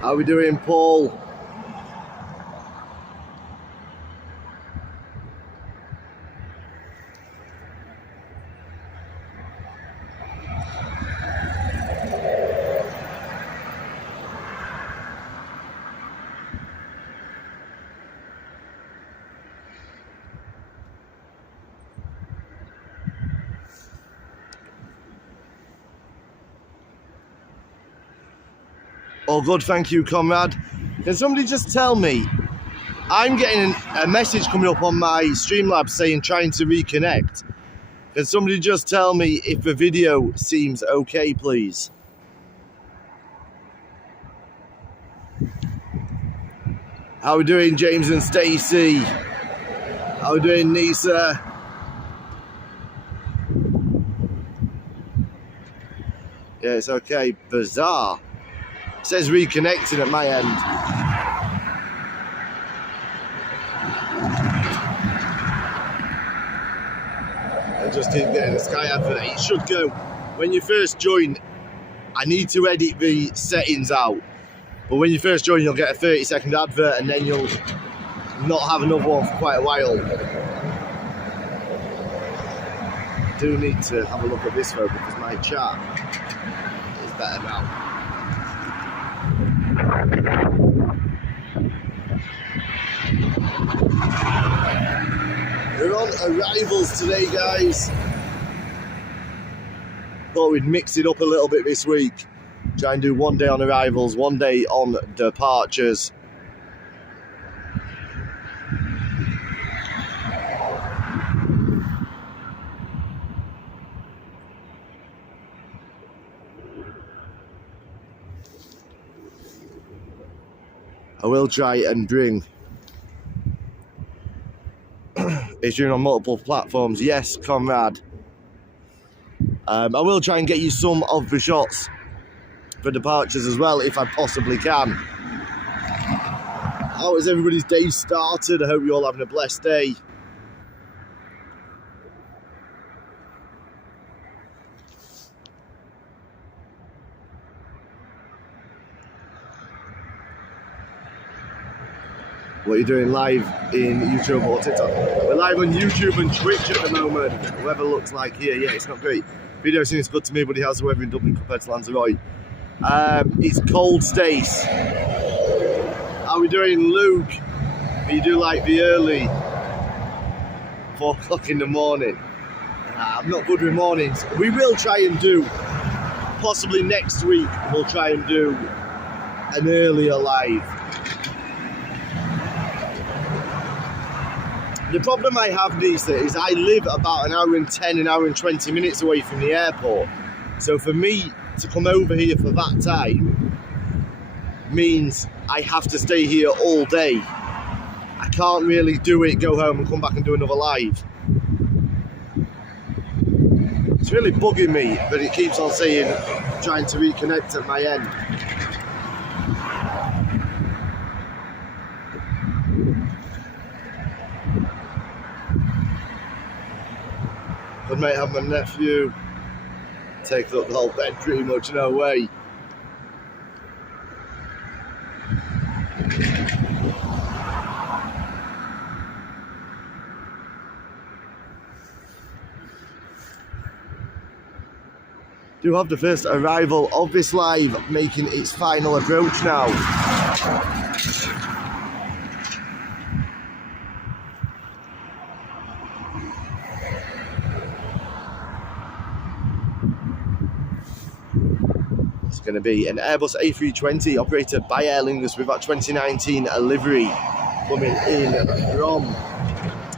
How we doing, Paul? All good, thank you, comrade. Can somebody just tell me, I'm getting a message coming up on my Streamlabs saying trying to reconnect. Can somebody just tell me if the video seems okay, please? How are we doing, James and Stacey? How are we doing, Nisa? Yeah, it's okay. Bizarre. It says reconnecting at my end. I just keep getting the Sky advert. It should go. When you first join, I need to edit the settings out. But when you first join, you'll get a 30-second advert and then you'll not have another one for quite a while. I do need to have a look at this though because my chat is better now. We're on arrivals today, guys. Thought we'd mix it up a little bit this week. Try and do one day on arrivals, one day on departures. I will try and bring it's doing on multiple platforms. Yes, comrade. I will try and get you some of the shots for departures as well, if I possibly can. How has everybody's day started? I hope you're all having a blessed day. What are you doing live in YouTube or TikTok? We're live on YouTube and Twitch at the moment. The weather looks like here. Yeah, it's not great. Video seems good to me, but how's the weather in Dublin compared to Lanzarote? It's cold, Stace. How are we doing, Luke? You do like the early 4 o'clock in the morning. I'm not good with mornings. We will try and do, possibly next week, we'll try and do an earlier live. The problem I have, Nisa, is I live about an hour and 10, an hour and 20 minutes away from the airport. So for me to come over here for that time means I have to stay here all day. I can't really do it, go home and come back and do another live. It's really bugging me that it keeps on saying trying to reconnect at my end. I might have my nephew take up the whole bed pretty much, no way. Do have the first arrival of this live making its final approach now. It's going to be an Airbus A320 operated by Aer Lingus with that 2019 livery coming in from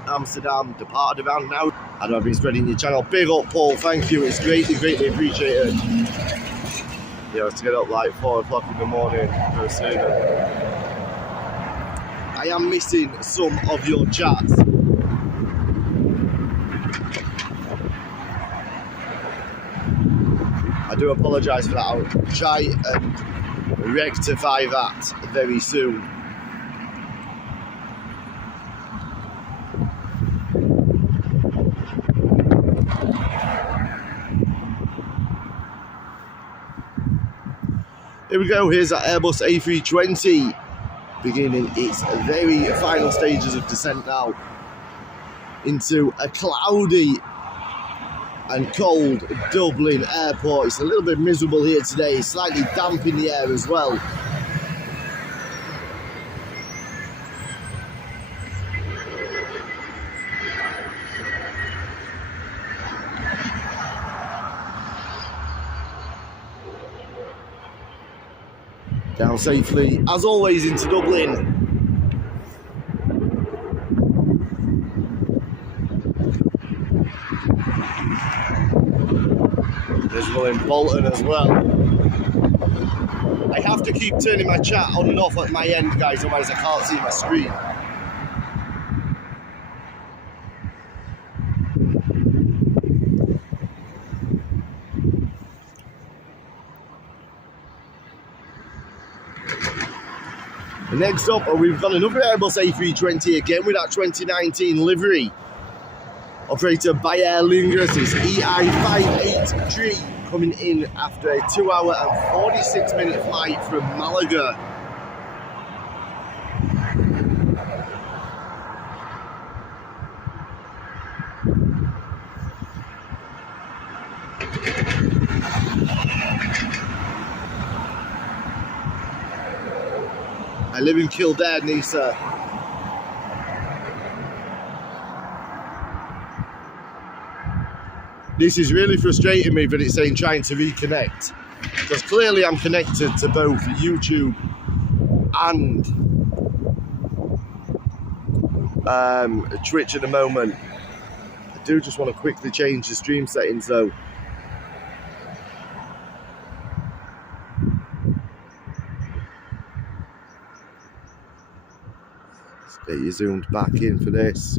Amsterdam, departed around now. I know I've been spreading your channel. Big up, Paul, thank you. It's greatly appreciated. Yeah, to get up like 4 o'clock in the morning very soon. I am missing some of your chats. I do apologise for that. I'll try and rectify that very soon. Here we go, here's that Airbus A320 beginning its very final stages of descent now into a cloudy and cold Dublin airport. It's a little bit miserable here today, slightly damp in the air as well. Down safely, as always, into Dublin. There's one in Bolton as well. I have to keep turning my chat on and off at my end, guys, otherwise I can't see my screen. Next up, we've got another Airbus A320 again with that 2019 livery. Operated by Aer Lingus, it's EI583 coming in after a 2-hour and 46-minute flight from Malaga. I live in Kildare, Nisa. This is really frustrating me that it's saying trying to reconnect, because clearly I'm connected to both YouTube and Twitch at the moment. I do just want to quickly change the stream settings though. Get you zoomed back in for this.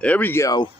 There we go.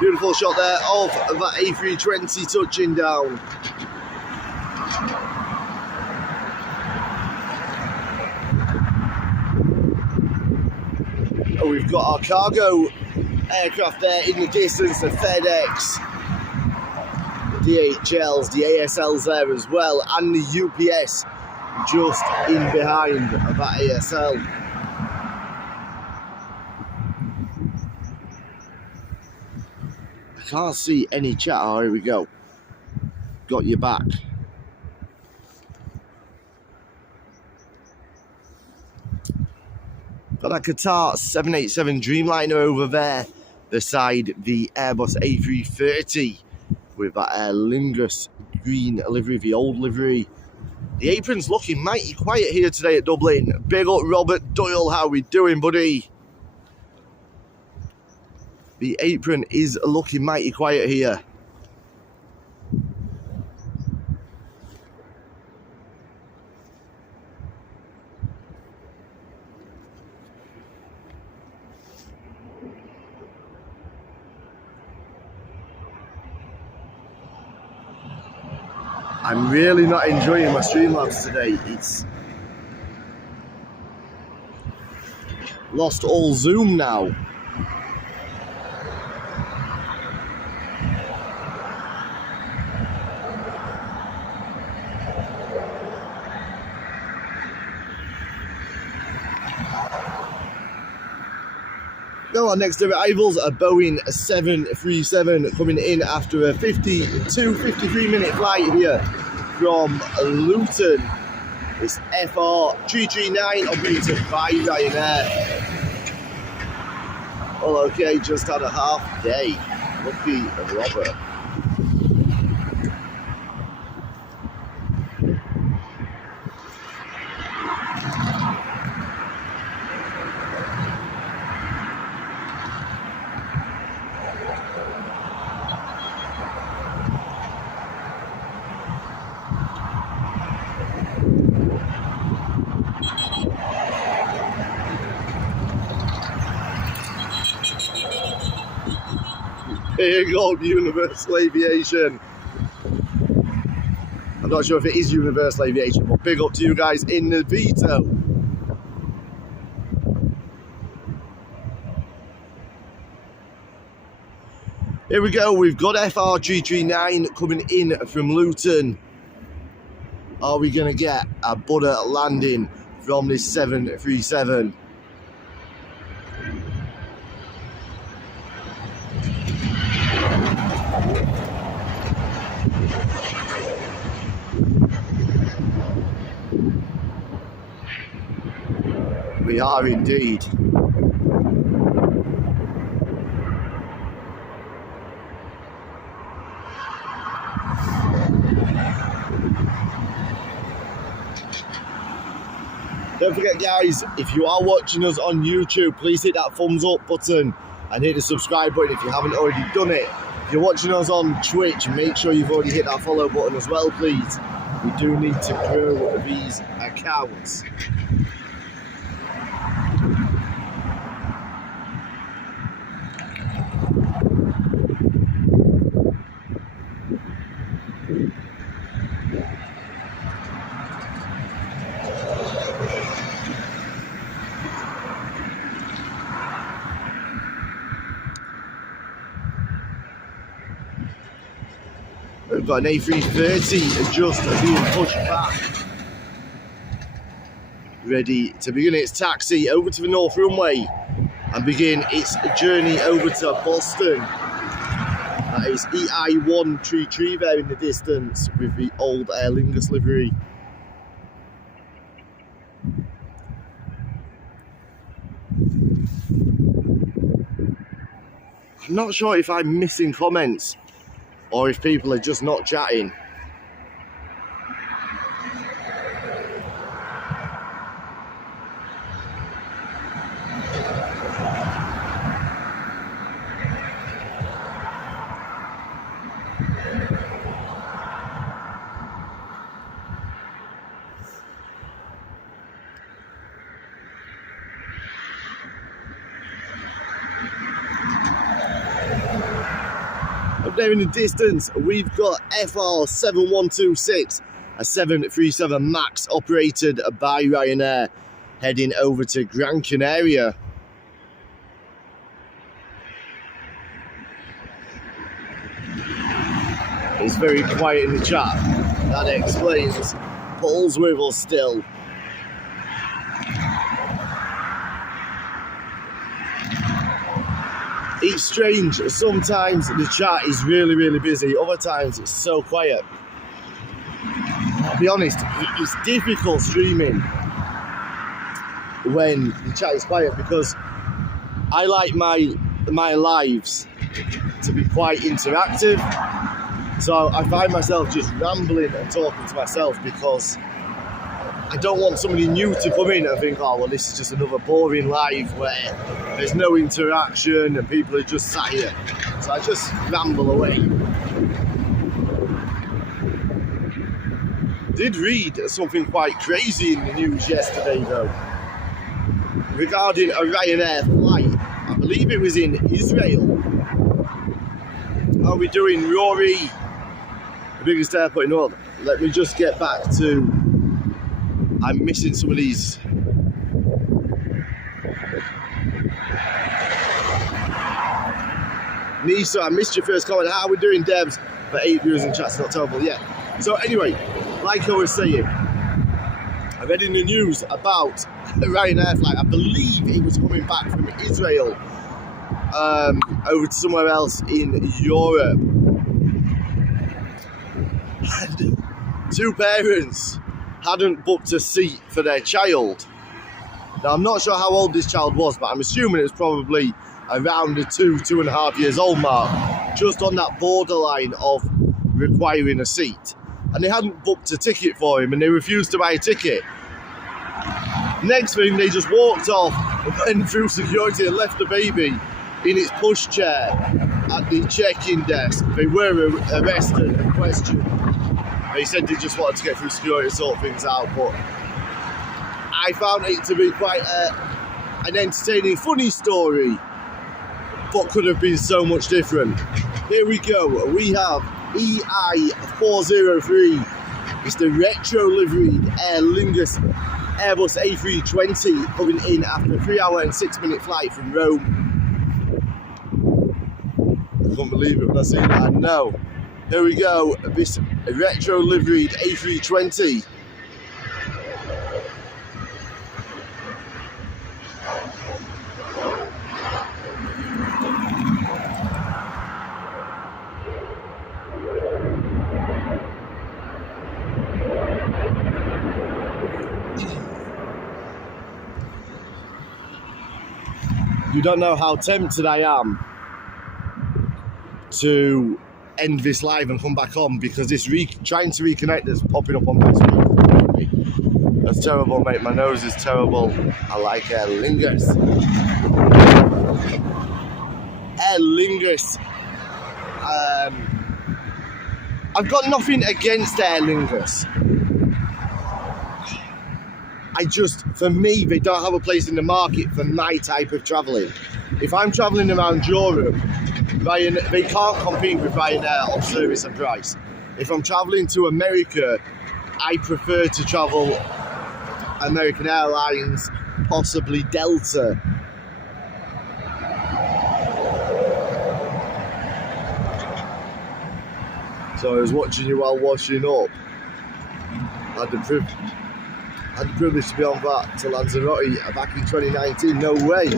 Beautiful shot there of that A320 touching down. Oh, we've got our cargo aircraft there in the distance, the FedEx, the DHLs, the ASLs there as well, and the UPS just in behind that ASL. Can't see any chat. Oh, here we go. Got you back. Got a Qatar 787 Dreamliner over there beside the Airbus A330 with that Aer Lingus green livery, the old livery. The apron's looking mighty quiet here today at Dublin. Big up Robert Doyle, how we doing, buddy? The apron is looking mighty quiet here. I'm really not enjoying my Streamlabs today. It's lost all zoom now. Now our next arrivals are Boeing 737 coming in after a 53 minute flight here from Luton. It's FR339 operated by Ryanair. All okay, just had a half day. Lucky Robert. Here you go, Universal Aviation. I'm not sure if it is Universal Aviation, but big up to you guys in the Vito. Here we go, we've got FR339 coming in from Luton. Are we going to get a butter landing from this 737? We are indeed. Don't forget, guys, if you are watching us on YouTube, please hit that thumbs up button and hit the subscribe button if you haven't already done it. If you're watching us on Twitch, make sure you've already hit that follow button as well, please. We do need to grow these accounts. We've got an A330 just being pushed back. Ready to begin its taxi over to the North Runway and begin its journey over to Boston. That is EI133 there in the distance with the old Aer Lingus livery. I'm not sure if I'm missing comments or if people are just not chatting. Up there in the distance, we've got FR7126, a 737 MAX operated by Ryanair, heading over to Gran Canaria. It's very quiet in the chat. That explains Paul's with us still. It's strange, sometimes the chat is really busy, other times it's so quiet. I'll be honest, it's difficult streaming when the chat is quiet because I like my lives to be quite interactive, so I find myself just rambling and talking to myself because I don't want somebody new to come in and think, oh well, this is just another boring live where there's no interaction and people are just sat here. So I just ramble away. Did read something quite crazy in the news yesterday though, regarding a Ryanair flight. I believe it was in Israel. How are we doing, Rory? The biggest airport in the world. Let me just get back to... I'm missing some of these. Nisa, I missed your first comment. How are we doing, Devs? For 8 viewers in chat, it's not terrible. Yeah. So anyway, like I was saying, I read in the news about a Ryanair flight. I believe it was coming back from Israel over to somewhere else in Europe. And 2 parents hadn't booked a seat for their child. Now, I'm not sure how old this child was, but I'm assuming it was probably around the 2.5 years old mark, just on that borderline of requiring a seat. And they hadn't booked a ticket for him, and they refused to buy a ticket. Next thing, they just walked off and went through security and left the baby in its pushchair at the check-in desk. They were arrested and questioned. They said they just wanted to get through security and sort things out, but I found it to be quite an entertaining, funny story, but could have been so much different. Here we go. We have EI403. It's the retro-liveried Aer Lingus Airbus A320 coming in after a 3-hour and 6-minute flight from Rome. I couldn't believe it when I seen that. I know. Here we go. This retro-liveried A320. You don't know how tempted I am to end this live and come back on, because this trying to reconnect that's popping up on my screen. That's terrible, mate. My nose is terrible. I like Aer Lingus. Aer Lingus. I've got nothing against Aer Lingus. For me, they don't have a place in the market for my type of travelling. If I'm travelling around Europe, they can't compete with Ryanair on service and price. If I'm travelling to America, I prefer to travel American Airlines, possibly Delta. So I was watching you while washing up. I had the privilege to be on that to Lanzarote back in 2019. No way.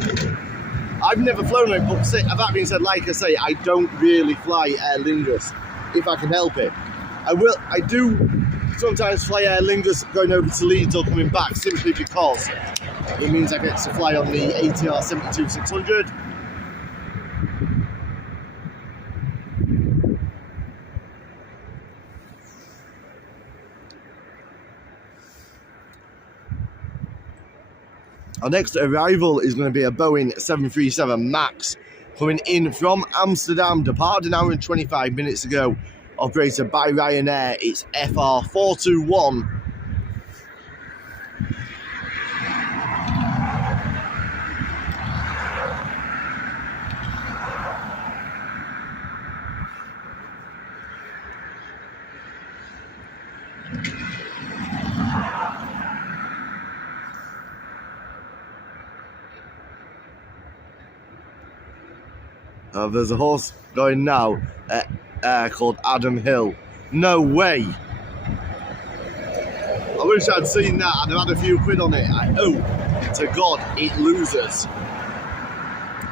I've never flown it, but that being said, like I say, I don't really fly Aer Lingus if I can help it. I do sometimes fly Aer Lingus going over to Leeds or coming back, simply because it means I get to fly on the ATR 72-600. Our next arrival is going to be a Boeing 737 MAX coming in from Amsterdam, departed an hour and 25 minutes ago, operated by Ryanair. It's FR421. There's a horse going now called Adam Hill. No way. I wish I'd seen that. I'd have had a few quid on it. I hope to God it loses.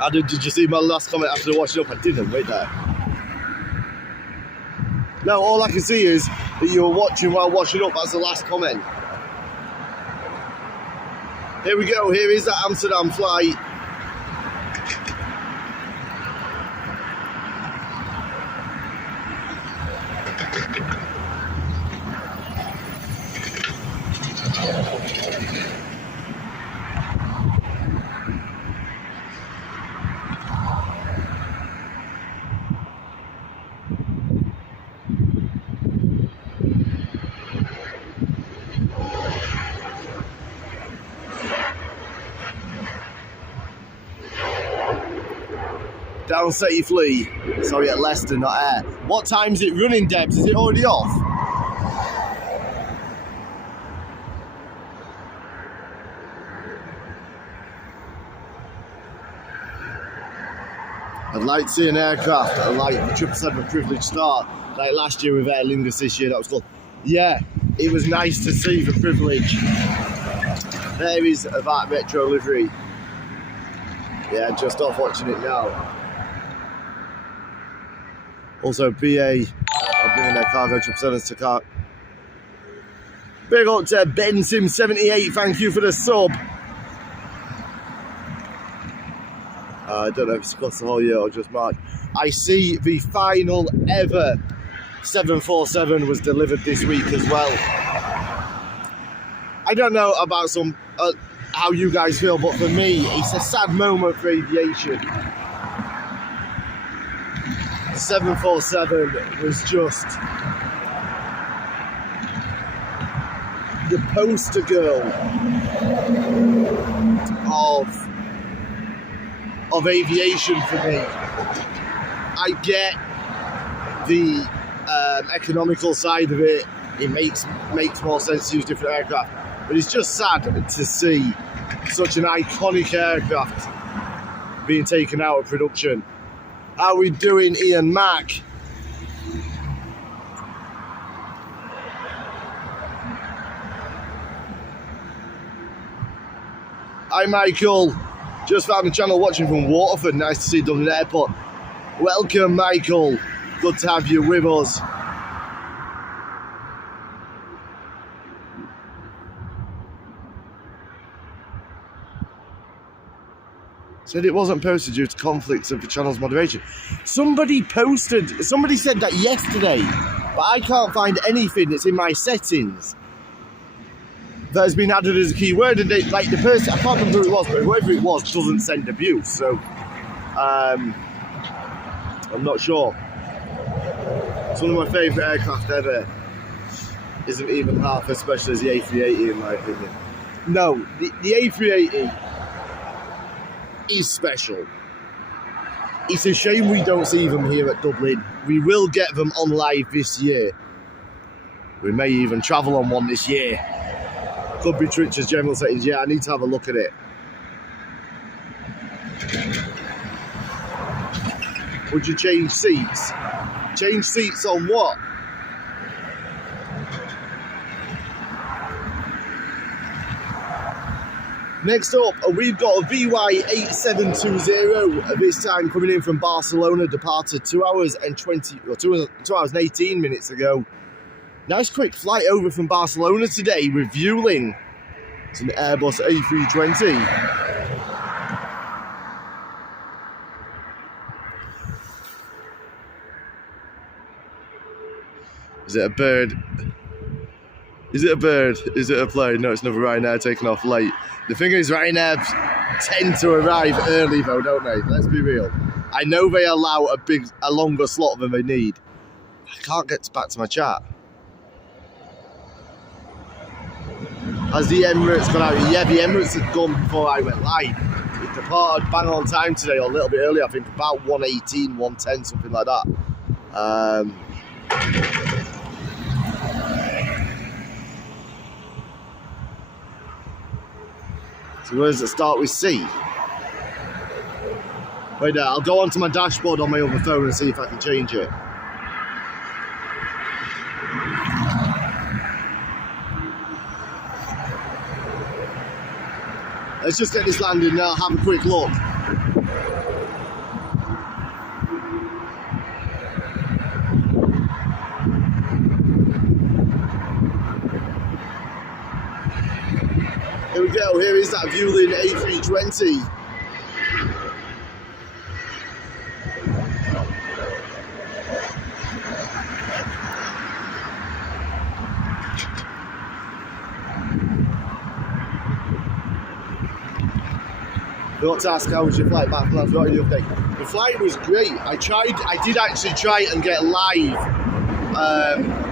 Adam, did you see my last comment after washing up? I didn't. Wait there. No, all I can see is that you were watching while washing up. That's the last comment. Here we go. Here is that Amsterdam flight. Down safely. Sorry, at Leicester, not Air. What time's it running, Debs? Is it already off? I'd like to see an aircraft like the 777 privilege start, like last year with Aer Lingus this year. That was cool. Yeah, it was nice to see the privilege. There is that retro livery. Yeah, just off watching it now. Also, BA are bringing their cargo 777s to car. Big up to Ben Sim 78, thank you for the sub. I don't know if it's across the whole year or just March. I see the final ever 747 was delivered this week as well. I don't know about how you guys feel, but for me, it's a sad moment for aviation. 747 was just the poster girl of aviation for me. I get the economical side of it. It makes more sense to use different aircraft, but it's just sad to see such an iconic aircraft being taken out of production. How are we doing, Ian Mack? Hi Michael, just found the channel watching from Waterford. Nice to see Dublin Airport. Welcome Michael, good to have you with us. Said it wasn't posted due to conflicts of the channel's moderation. Somebody said that yesterday, but I can't find anything that's in my settings that has been added as a keyword, and the person, I can't remember who it was, but whoever it was doesn't send abuse, so I'm not sure. It's one of my favourite aircraft ever. Isn't even half as special as the A380 in my opinion. No, the A380 is special. It's a shame we don't see them here at Dublin. We will get them on live this year. We may even travel on one this year. Could be Twitch's general settings. Yeah, I need to have a look at it. Would you change seats? Change seats on what? Next up, we've got a VY8720, this time coming in from Barcelona, departed 2 hours and 18 minutes ago. Nice quick flight over from Barcelona today, refueling. It's an Airbus A320. Is it a bird? Is it a bird? Is it a plane? No, it's another Ryanair taking off late. The thing is, Ryanair tend to arrive early though, don't they? Let's be real. I know they allow a longer slot than they need. I can't get back to my chat. Has the Emirates gone out? Yeah, the Emirates had gone before I went live. It departed bang on time today, or a little bit earlier, I think about 1:18, 1:10, something like that. So where does it start with C? Wait there, I'll go onto my dashboard on my other phone and see if I can change it. Let's just get this landed now, have a quick look. Here we go, here is that Vueling A320. I got to ask how was your flight back plans, what did you think? The flight was great. I did actually try and get live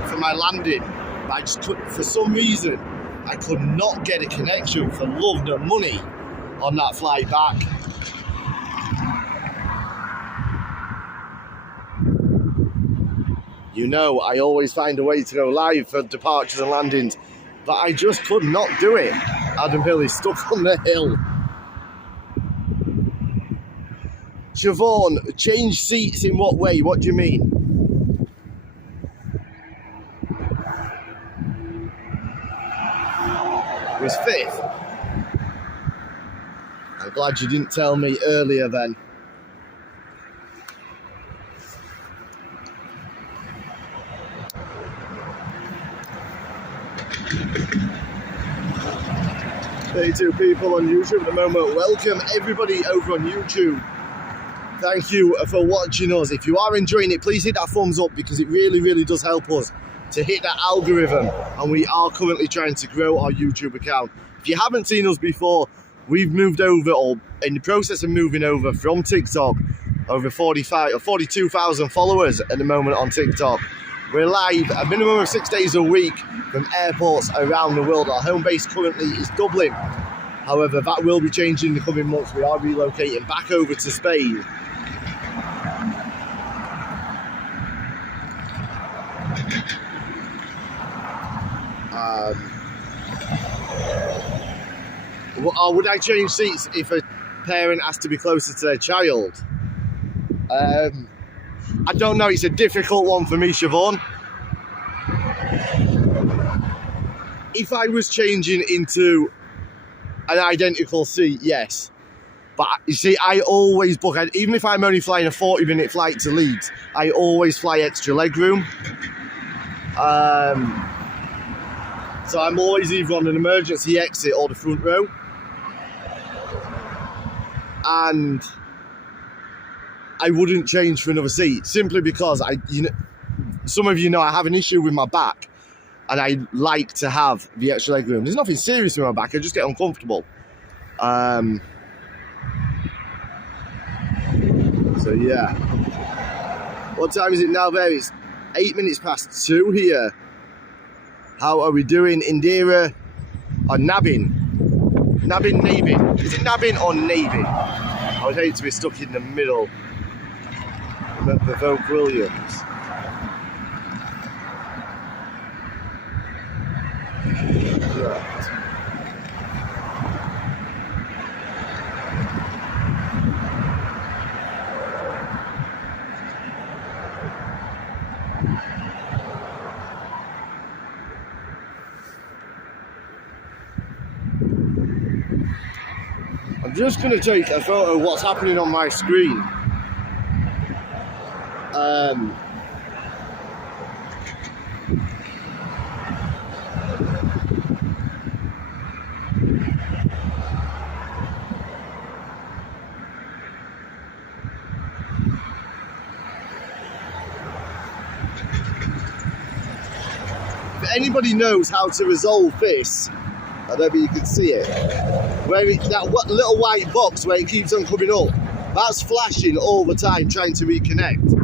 for my landing, but I just couldn't, for some reason, I could not get a connection for love nor money on that flight back. You know, I always find a way to go live for departures and landings, but I just could not do it. Adam Hill is stuck on the hill. Siobhan, change seats in what way? What do you mean? It was 5th. I'm glad you didn't tell me earlier then. 32 people on YouTube at the moment. Welcome everybody over on YouTube. Thank you for watching us. If you are enjoying it, please hit that thumbs up because it really, really does help us to hit that algorithm. And we are currently trying to grow our YouTube account. If you haven't seen us before, we've moved over, or in the process of moving over from TikTok, over 45 or 42,000 followers at the moment on TikTok. We're live a minimum of 6 days a week from airports around the world. Our home base currently is Dublin. However, that will be changing in the coming months. We are relocating back over to Spain. Or would I change seats if a parent has to be closer to their child? I don't know. It's a difficult one for me, Siobhan. If I was changing into an identical seat, yes. But you see, I always book, even if I'm only flying a 40-minute flight to Leeds, I always fly extra legroom. So I'm always either on an emergency exit or the front row. And I wouldn't change for another seat simply because some of you know I have an issue with my back and I like to have the extra legroom. There's nothing serious with my back, I just get uncomfortable. So yeah. What time is it now there? It's 8 minutes past 2 here. How are we doing? Indira or Nabin? Nabin, Nabin. Is it Nabin or Nabin? I would hate to be stuck in the middle. The Vogue Williams. Right. I'm just going to take a photo of what's happening on my screen. If anybody knows how to resolve this, I don't know if you can see it, where that little white box where it keeps on coming up, that's flashing all the time trying to reconnect.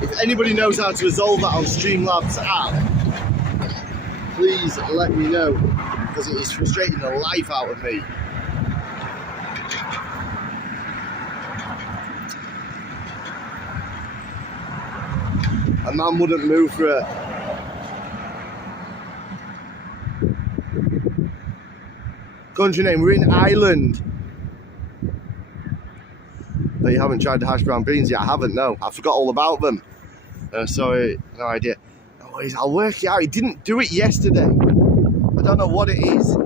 If anybody knows how to resolve that on Streamlabs app, please let me know, because it is frustrating the life out of me. A man wouldn't move for a country name. We're in Ireland. But you haven't tried the hash brown beans yet? I haven't, no. I forgot all about them. Sorry, no idea. I'll work it out. He didn't do it yesterday. I don't know what it is.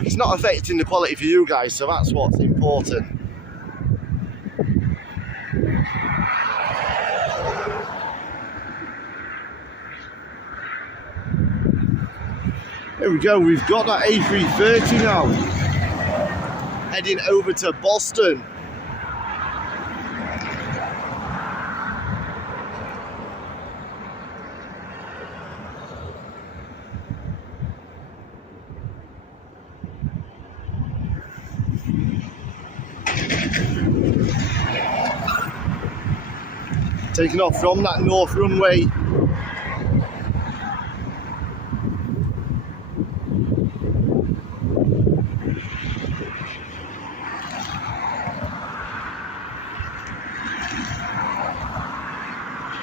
It's not affecting the quality for you guys, so that's what's important. There we go, we've got that A330 now. Heading over to Boston. Taking off from that north runway.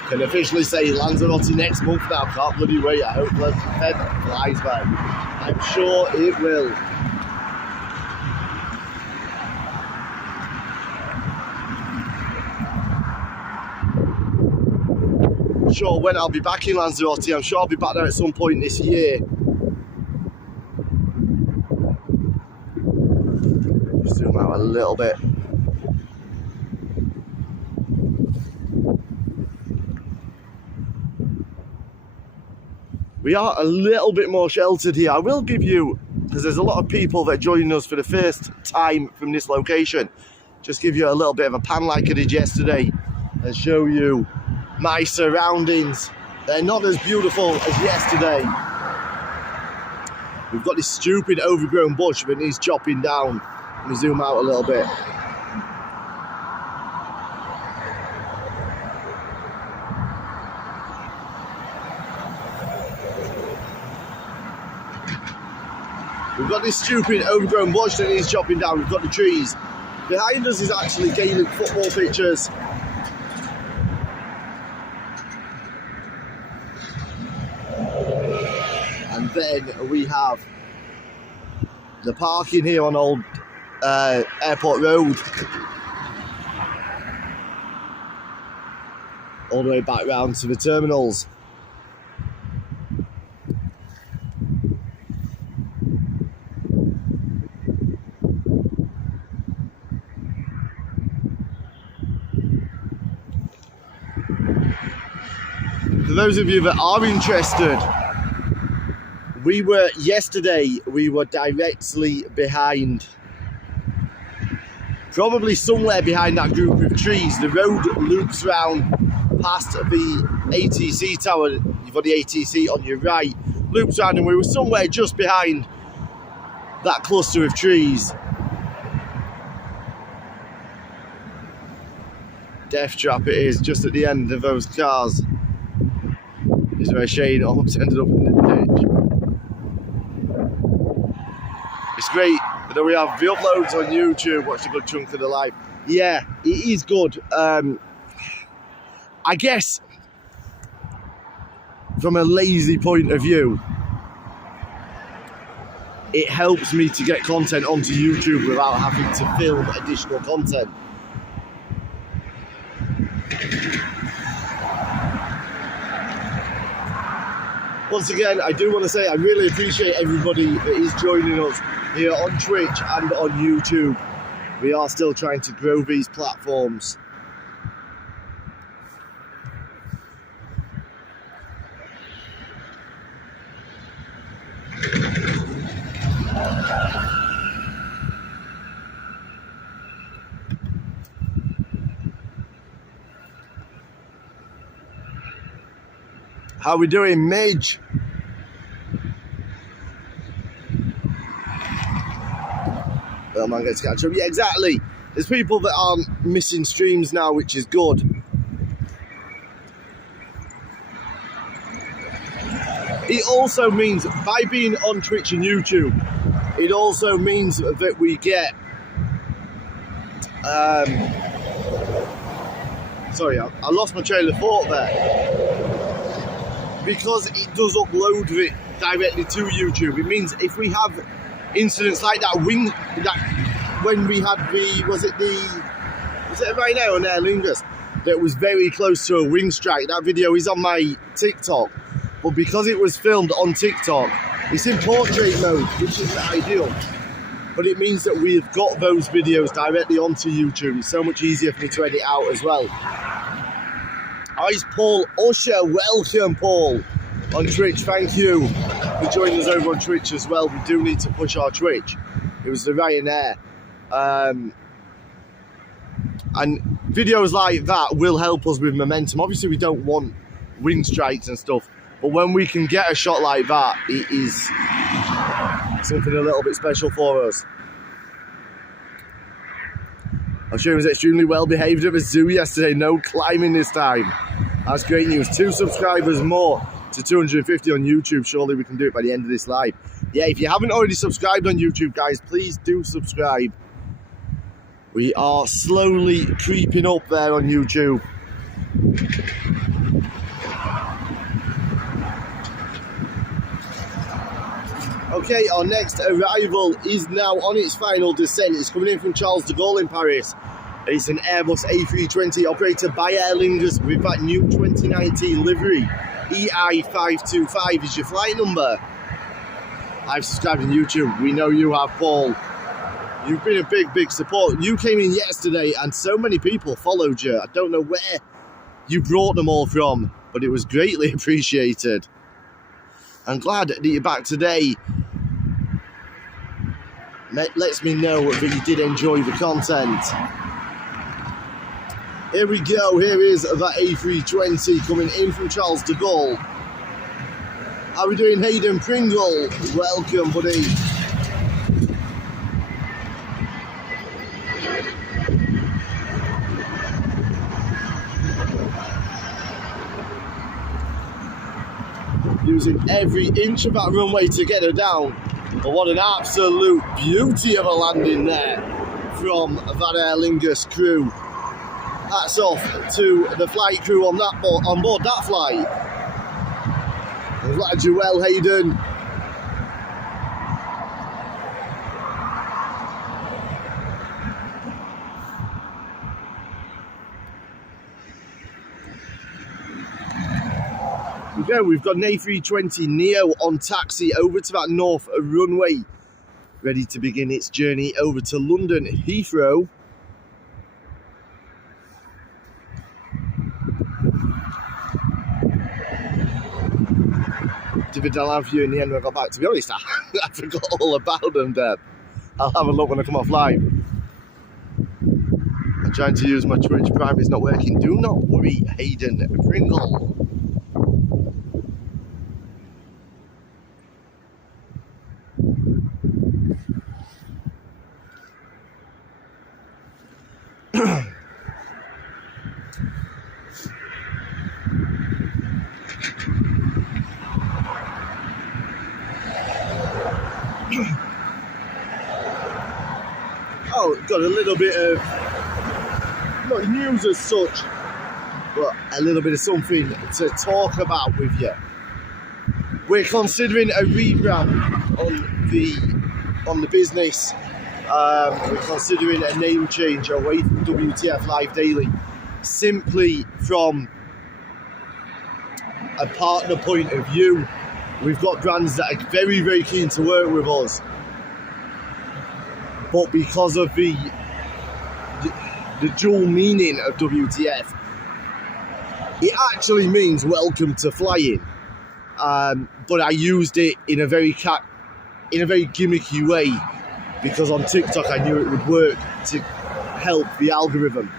Can officially say Lanzarote next month now. Can't bloody wait. I hope Feb flies by. I'm sure it will. Sure when I'll be back in Lanzarote. I'm sure I'll be back there at some point this year. Just zoom out a little bit. We are a little bit more sheltered here. I will give you, because there's a lot of people that are joining us for the first time from this location, just give you a little bit of a pan like I did yesterday and show you my surroundings. They're not as beautiful as yesterday. We've got this stupid overgrown bush that needs chopping down. Let me zoom out a little bit. We've got this stupid overgrown bush that needs chopping down. We've got the trees. Behind us is actually Gaelic football pitches. And then we have the parking here on Old Airport Road. All the way back round to the terminals. For those of you that are interested, yesterday we were directly behind, probably somewhere behind that group of trees. The road loops round past the ATC tower. You've got the ATC on your right, loops round, and we were somewhere just behind that cluster of trees. Death trap it is, just at the end of those cars. Is where Shane almost ended up in the ditch. It's great that we have the uploads on YouTube. Watch a good chunk of the live. Yeah, it is good. I guess from a lazy point of view, it helps me to get content onto YouTube without having to film additional content. Once again, I do want to say I really appreciate everybody that is joining us here on Twitch and on YouTube. We are still trying to grow these platforms. How we doing, Midge? Well, man gets catch up. Yeah, exactly. There's people that aren't missing streams now, which is good. It also means, by being on Twitch and YouTube, it also means that we get... sorry, I lost my train of thought there. Because it does upload it directly to YouTube. It means if we have incidents like that when we had was it Ryanair on Air Lingus that was very close to a wing strike. That video is on my TikTok, but because it was filmed on TikTok, it's in portrait mode, which isn't ideal. But it means that we have got those videos directly onto YouTube. It's so much easier for me to edit out as well. Hi, Paul Usher. Welcome, Paul, on Twitch. Thank you for joining us over on Twitch as well. We do need to push our Twitch. It was the Ryanair. And videos like that will help us with momentum. Obviously, we don't want wing strikes and stuff, but when we can get a shot like that, it is something a little bit special for us. I'm sure he was extremely well behaved at the zoo yesterday. No climbing this time. That's great news. 2 subscribers more to 250 on YouTube. Surely we can do it by the end of this live. Yeah, if you haven't already subscribed on YouTube, guys, please do subscribe. We are slowly creeping up there on YouTube. Okay, our next arrival is now on its final descent. It's coming in from Charles de Gaulle in Paris. It's an Airbus A320 operated by Aer Lingus with that new 2019 livery. EI525 is your flight number. I've subscribed on YouTube. We know you have, Paul. You've been a big support. You came in yesterday and so many people followed you. I don't know where you brought them all from, but it was greatly appreciated. I'm glad that you're back today. Lets me know that you did enjoy the content. Here we go. Here is that A320 coming in from Charles de Gaulle. How are we doing, Hayden Pringle? Welcome, buddy. Using every inch of that runway to get her down. But what an absolute beauty of a landing there from that Aer Lingus crew. Hats off to the flight crew on board that flight. I'm glad you're well, Hayden. Okay, we've got an A320 Neo on taxi over to that north runway, ready to begin its journey over to London Heathrow. David, I'll have you in the end when I got back. To be honest, I forgot all about them, Deb. I'll have a look when I come off live. I'm trying to use my Twitch Prime, it's not working. Do not worry, Hayden Pringle. Oh, got a little bit of, not news as such, but a little bit of something to talk about with you. We're considering a rebrand on the business. We're considering a name change away from WTF Live Daily, simply from a partner point of view. We've got brands that are very, very keen to work with us, but because of the dual meaning of WTF, it actually means welcome to flying. But I used it in a very gimmicky way, because on TikTok I knew it would work to help the algorithm.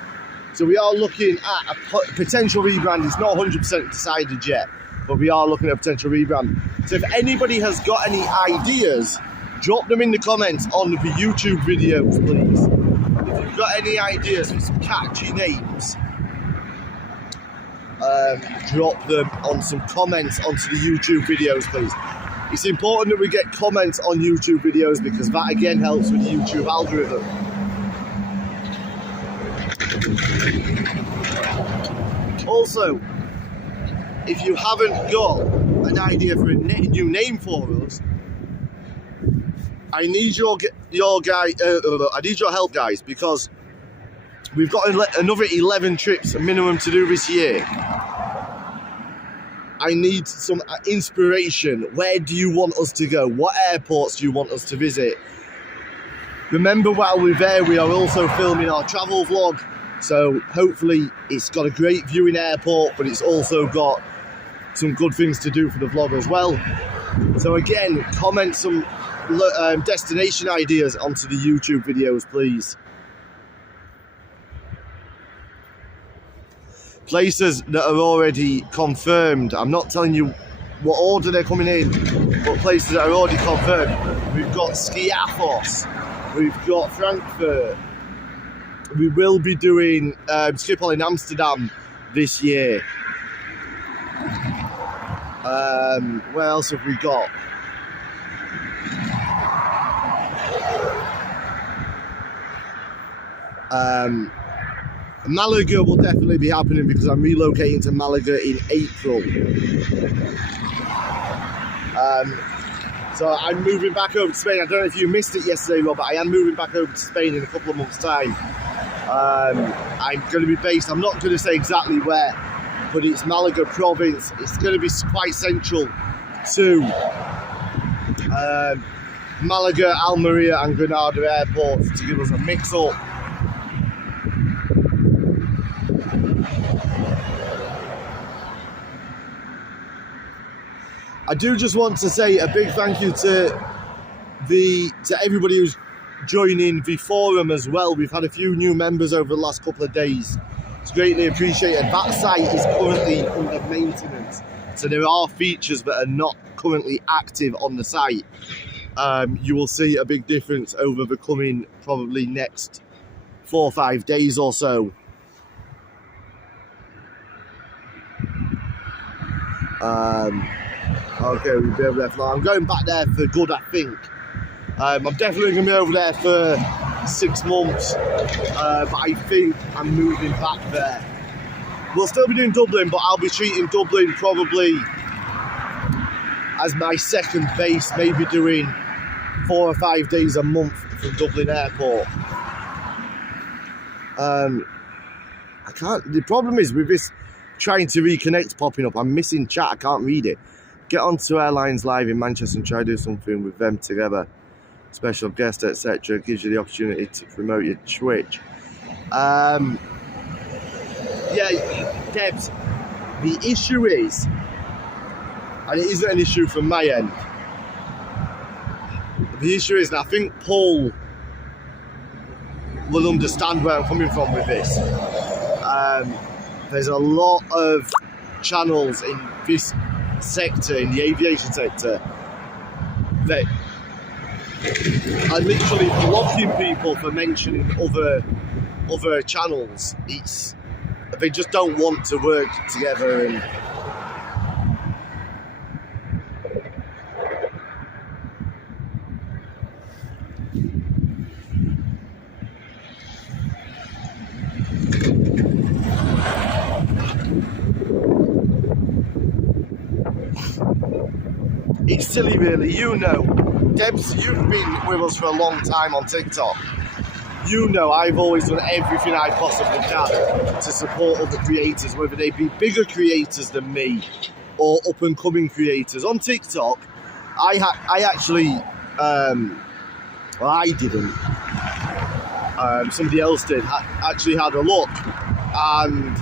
So we are looking at a potential rebrand. It's not 100% decided yet, but we are looking at a potential rebrand. So if anybody has got any ideas, drop them in the comments on the YouTube videos, please. If you've got any ideas for some catchy names, drop them on some comments onto the YouTube videos, please. It's important that we get comments on YouTube videos, because that again helps with the YouTube algorithm. Also, if you haven't got an idea for a new name for us, I need your help, guys, because we've got another 11 trips minimum to do this year. I need some inspiration. Where do you want us to go? What airports do you want us to visit? Remember, while we're there, we are also filming our travel vlog. So hopefully it's got a great viewing airport, but it's also got some good things to do for the vlog as well. So again, comment some destination ideas onto the YouTube videos, please. Places that are already confirmed. I'm not telling you what order they're coming in, but places that are already confirmed. We've got Skiathos, we've got Frankfurt. We will be doing Schiphol in Amsterdam this year. Where else have we got? Malaga will definitely be happening, because I'm relocating to Malaga in April. So I'm moving back over to Spain. I don't know if you missed it yesterday, Rob, but I am moving back over to Spain in a couple of months' time. I'm going to be based, I'm not going to say exactly where, but it's Malaga province. It's going to be quite central to Malaga, Almeria and Granada airports, to give us a mix-up. I do just want to say a big thank you to everybody who's joining the forum as well. We've had a few new members over the last couple of days. It's greatly appreciated. That site is currently under maintenance, so there are features that are not currently active on the site. You will see a big difference over the coming probably next 4 or 5 days or so. Okay, we'll be over there for. I'm going back there for good, I think. I'm definitely going to be over there for 6 months, but I think I'm moving back there. We'll still be doing Dublin, but I'll be treating Dublin probably as my second base, maybe doing 4 or 5 days a month from Dublin Airport. I can't. The problem is with this trying to reconnect popping up, I'm missing chat. I can't read it. Get onto Airlines Live in Manchester and try to do something with them together. Special guest, etc. Gives you the opportunity to promote your Twitch. Yeah, Debs, the issue is, and it isn't an issue from my end, the issue is, and I think Paul will understand where I'm coming from with this. There's a lot of channels in this sector, in the aviation sector, that are literally blocking people for mentioning other channels. They just don't want to work together. And it's silly, really. You know, Debs, you've been with us for a long time on TikTok. You know I've always done everything I possibly can to support other creators, whether they be bigger creators than me or up-and-coming creators. On TikTok, I actually, well, I didn't. Somebody else did. Actually had a look, and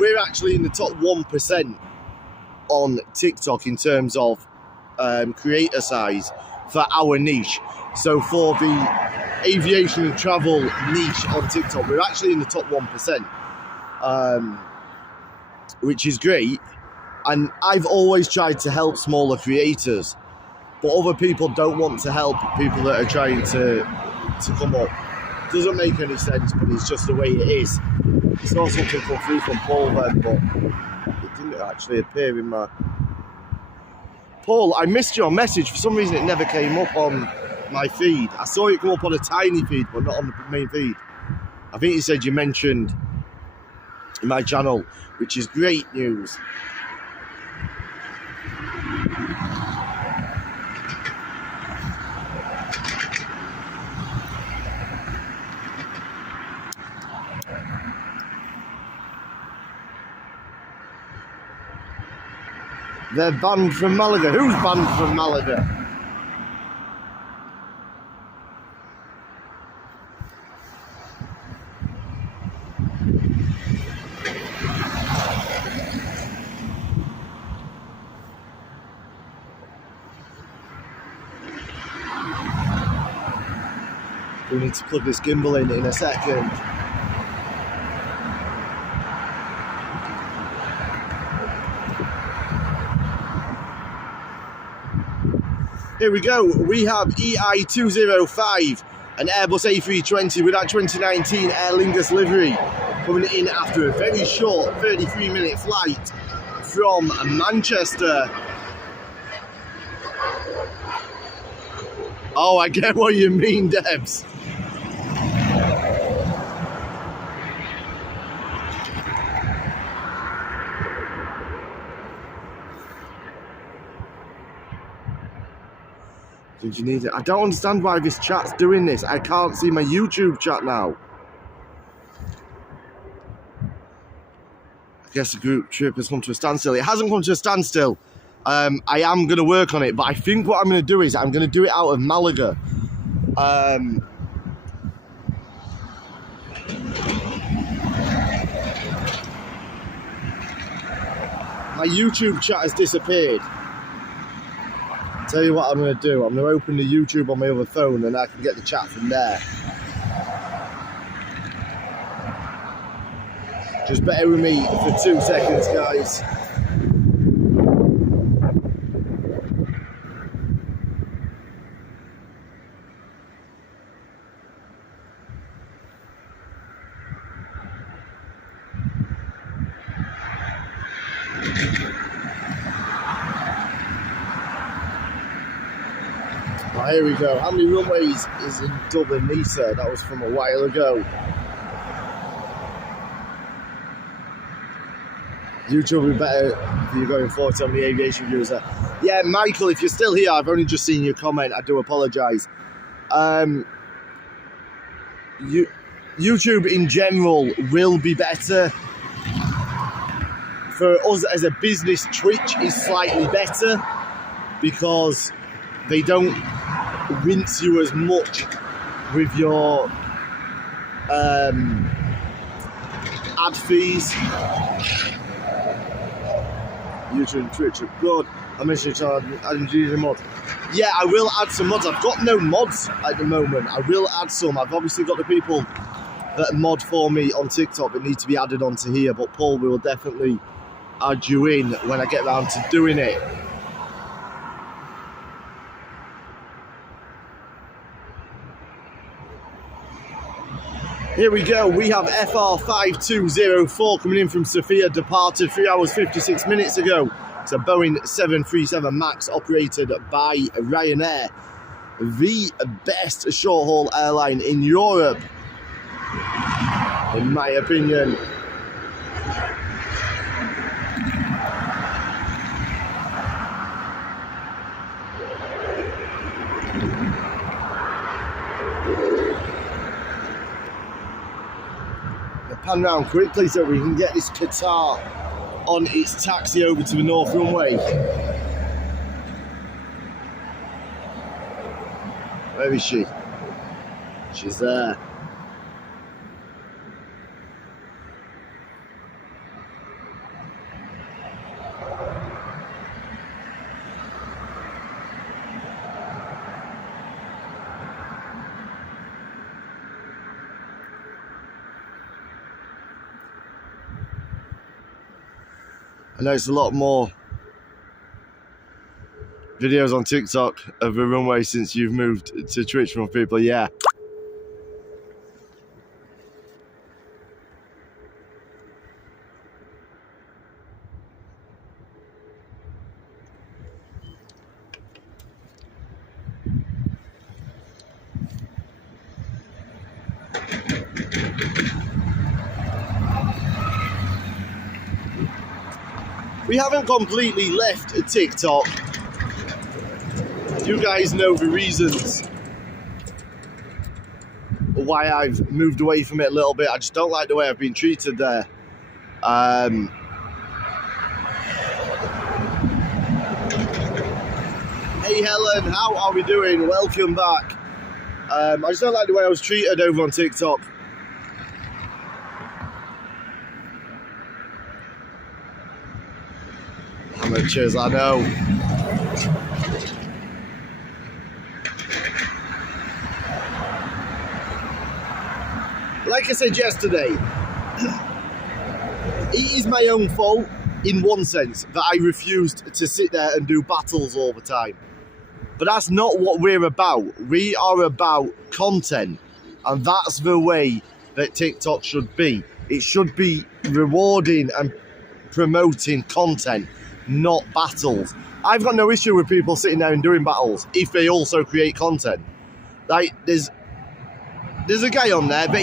we're actually in the top 1% on TikTok in terms of creator size for our niche. So for the aviation and travel niche on TikTok, we're actually in the top 1%, which is great. And I've always tried to help smaller creators, but other people don't want to help people that are trying to come up. Doesn't make any sense, but it's just the way it is. It's not something come through from Paul then, but it didn't actually appear in my... Paul, I missed your message. For some reason it never came up on my feed. I saw it come up on a tiny feed, but not on the main feed. I think you said you mentioned my channel, which is great news. They're banned from Malaga. Who's banned from Malaga? We need to plug this gimbal in a second. Here we go. We have EI205, an Airbus A320 with that 2019 Aer Lingus livery, coming in after a very short 33-minute flight from Manchester. Oh, I get what you mean, Debs. Did you need it? I don't understand why this chat's doing this. I can't see my YouTube chat now. I guess the group trip has come to a standstill. It hasn't come to a standstill. I am going to work on it, but I think what I'm going to do is I'm going to do it out of Malaga. My YouTube chat has disappeared. Tell you what I'm going to do. I'm going to open the YouTube on my other phone and I can get the chat from there. Just bear with me for 2 seconds, guys. Right, here we go. How many runways is in Dublin, Nisa? That was from a while ago. YouTube will be better if you're going forward to the aviation viewers there. Yeah, Michael, if you're still here, I've only just seen your comment. I do apologise. YouTube in general will be better. For us as a business, Twitch is slightly better because they don't rinse you as much with your ad fees. YouTube and Twitch are good. I mentioned adding mods. Yeah, I will add some mods. I've got no mods at the moment. I will add some. I've obviously got the people that mod for me on TikTok that need to be added onto here, but Paul, we will definitely add you in when I get around to doing it. Here we go, we have FR5204 coming in from Sofia, departed 3 hours 56 minutes ago. It's a Boeing 737 MAX operated by Ryanair, the best short-haul airline in Europe, in my opinion. Pan round quickly so we can get this Qatar on its taxi over to the North Runway. Where is she? She's there. I know it's a lot more videos on TikTok of the runway since you've moved to Twitch from people, yeah. We haven't completely left TikTok. You guys know the reasons why I've moved away from it a little bit. I just don't like the way I've been treated there. Hey Helen, how are we doing? Welcome back. I just don't like the way I was treated over on TikTok. Amateurs, I know. Like I said yesterday, it is my own fault in one sense that I refused to sit there and do battles all the time. But that's not what we're about. We are about content, and that's the way that TikTok should be. It should be rewarding and promoting content, not battles. I've got no issue with people sitting there and doing battles if they also create content. Like there's a guy on there, but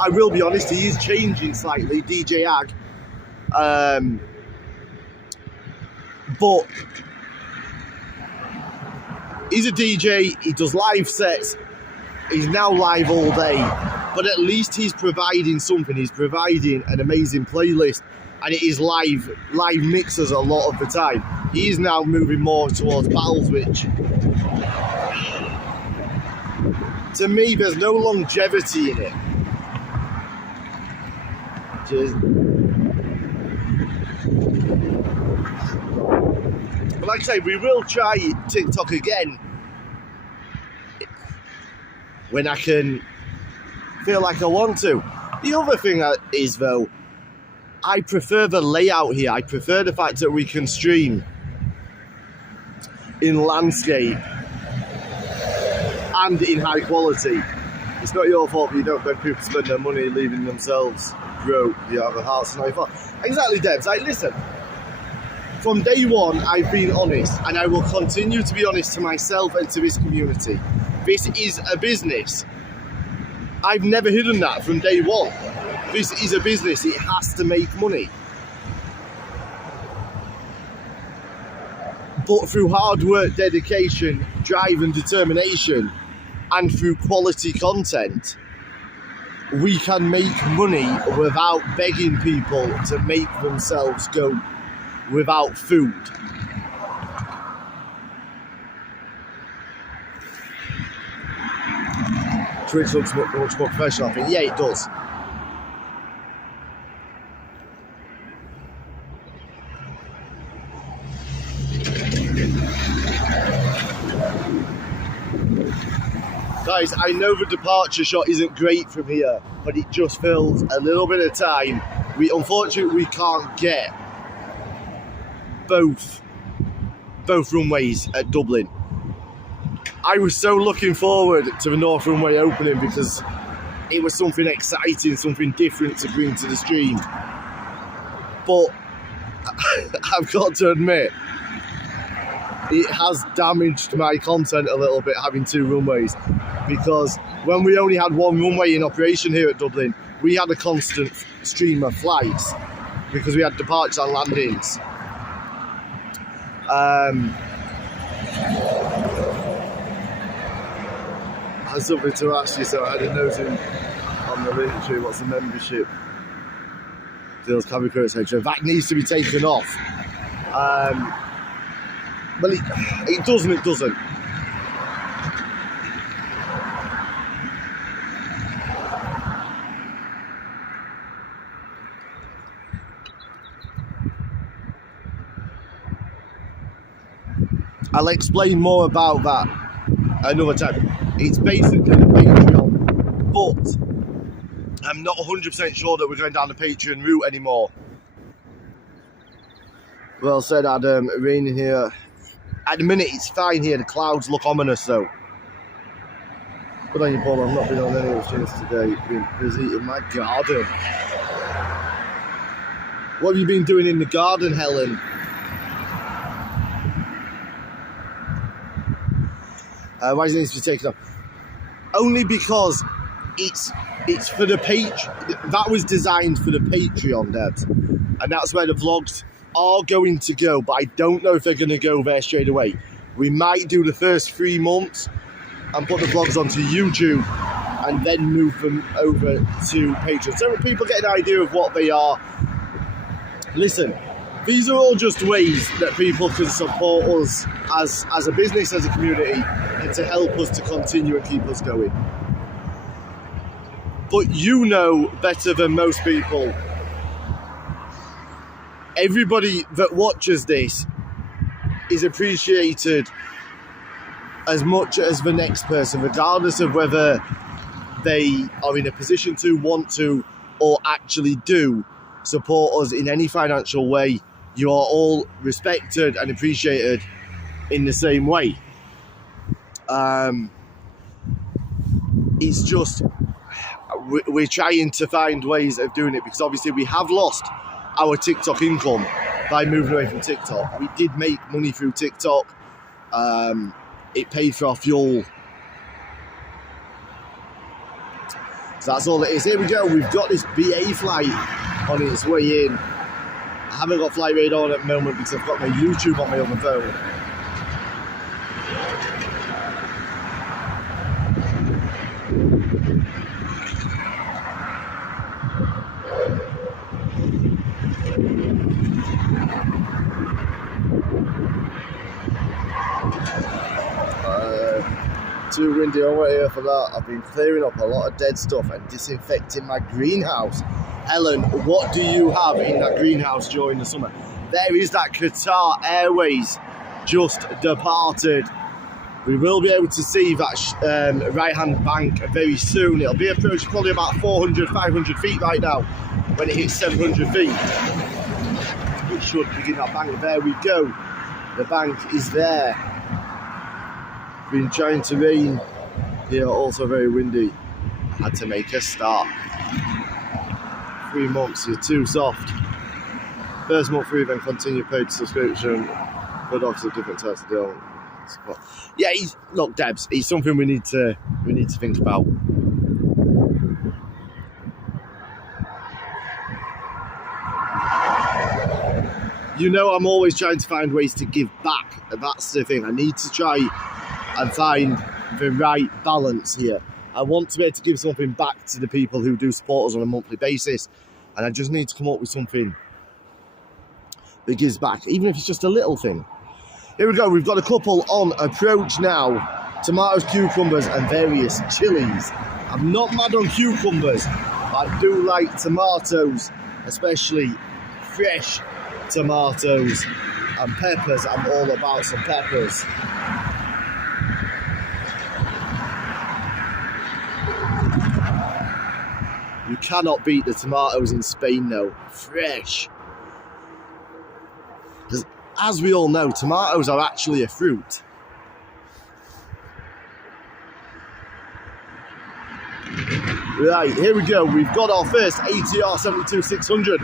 I will be honest, he is changing slightly, DJ Ag. But he's a DJ, he does live sets, he's now live all day, but at least he's providing something. He's providing an amazing playlist, and it is live mixers a lot of the time. He is now moving more towards battles, which to me there's no longevity in it. Cheers. But like I say, we will try TikTok again when I can feel like I want to. The other thing is, though, I prefer the layout here. I prefer the fact that we can stream in landscape and in high quality. It's not your fault that you don't make people spend their money leaving themselves broke. You have a heart to know for. Exactly, Debs. Like, listen, from day one, I've been honest, and I will continue to be honest to myself and to this community. This is a business. I've never hidden that from day one. This is a business. It has to make money. But through hard work, dedication, drive and determination, and through quality content, we can make money without begging people to make themselves go without food. Twitch looks much more professional, I think. Yeah, it does. Guys, I know the departure shot isn't great from here, but it just fills a little bit of time. Unfortunately, we can't get both runways at Dublin. I was so looking forward to the North Runway opening because it was something exciting, something different to bring to the stream. But I've got to admit, it has damaged my content a little bit having two runways, because when we only had one runway in operation here at Dublin, we had a constant stream of flights because we had departures and landings. I had something to ask you, so I had a note on the link tree. What's the membership? Deals cabin crew, etc. That needs to be taken off. Well, it doesn't. It doesn't. I'll explain more about that another time. It's basically a Patreon, but I'm not 100% sure that we're going down the Patreon route anymore. Well said, Adam. Raining here. At the minute, it's fine here. The clouds look ominous, though. Good on you, Paul. I've not been on any of the streams today. Been busy in my garden. What have you been doing in the garden, Helen? Why does it need to be taken off? Only because it's for the that was designed for the Patreon, Debs, and that's where the vlogs are going to go. But I don't know if they're going to go there straight away. We might do the first 3 months and put the vlogs onto YouTube, and then move them over to Patreon, so people get an idea of what they are. Listen, these are all just ways that people can support us as a business, as a community, and to help us to continue and keep us going. But you know better than most people, everybody that watches this is appreciated as much as the next person, regardless of whether they are in a position to, want to, or actually do support us in any financial way. You are all respected and appreciated in the same way. It's just, we're trying to find ways of doing it, because obviously we have lost our TikTok income by moving away from TikTok. We did make money through TikTok. It paid for our fuel. So that's all it is. Here we go. We've got this BA flight on its way in. I haven't got flight radar on at the moment because I've got my YouTube on my other phone. Too windy over here for that. I've been clearing up a lot of dead stuff and disinfecting my greenhouse. Ellen, what do you have in that greenhouse during the summer? There is that Qatar Airways just departed. We will be able to see that right-hand bank very soon. It'll be approaching probably about 400, 500 feet right now when it hits 700 feet. It should begin that bank. There we go. The bank is there. Been trying to rain here, also very windy. Had to make a start. 3 months, you're too soft. First month free, then continue paid subscription. Good offers of different types of deal. Yeah, look, Debs, it's something we need to think about. You know, I'm always trying to find ways to give back. That's the thing. I need to try and find the right balance here. I want to be able to give something back to the people who do support us on a monthly basis, and I just need to come up with something that gives back, even if it's just a little thing. Here we go, we've got a couple on approach now. Tomatoes, cucumbers and various chilies. I'm not mad on cucumbers, but I do like tomatoes, especially fresh tomatoes and peppers. I'm all about some peppers. You cannot beat the tomatoes in Spain though, fresh. Because as we all know, tomatoes are actually a fruit. Right, here we go. We've got our first ATR 72600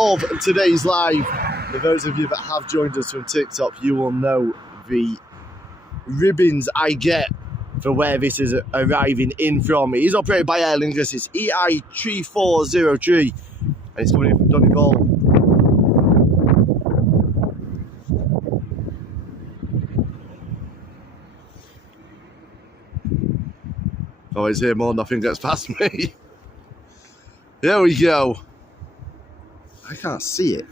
of today's live. For those of you that have joined us from TikTok, you will know the ribbons I get for where this is arriving in from. It is operated by Aer Lingus. It's EI3403 and it's coming in from Donegal. Oh, it's here more, nothing gets past me. Here we go. I can't see it.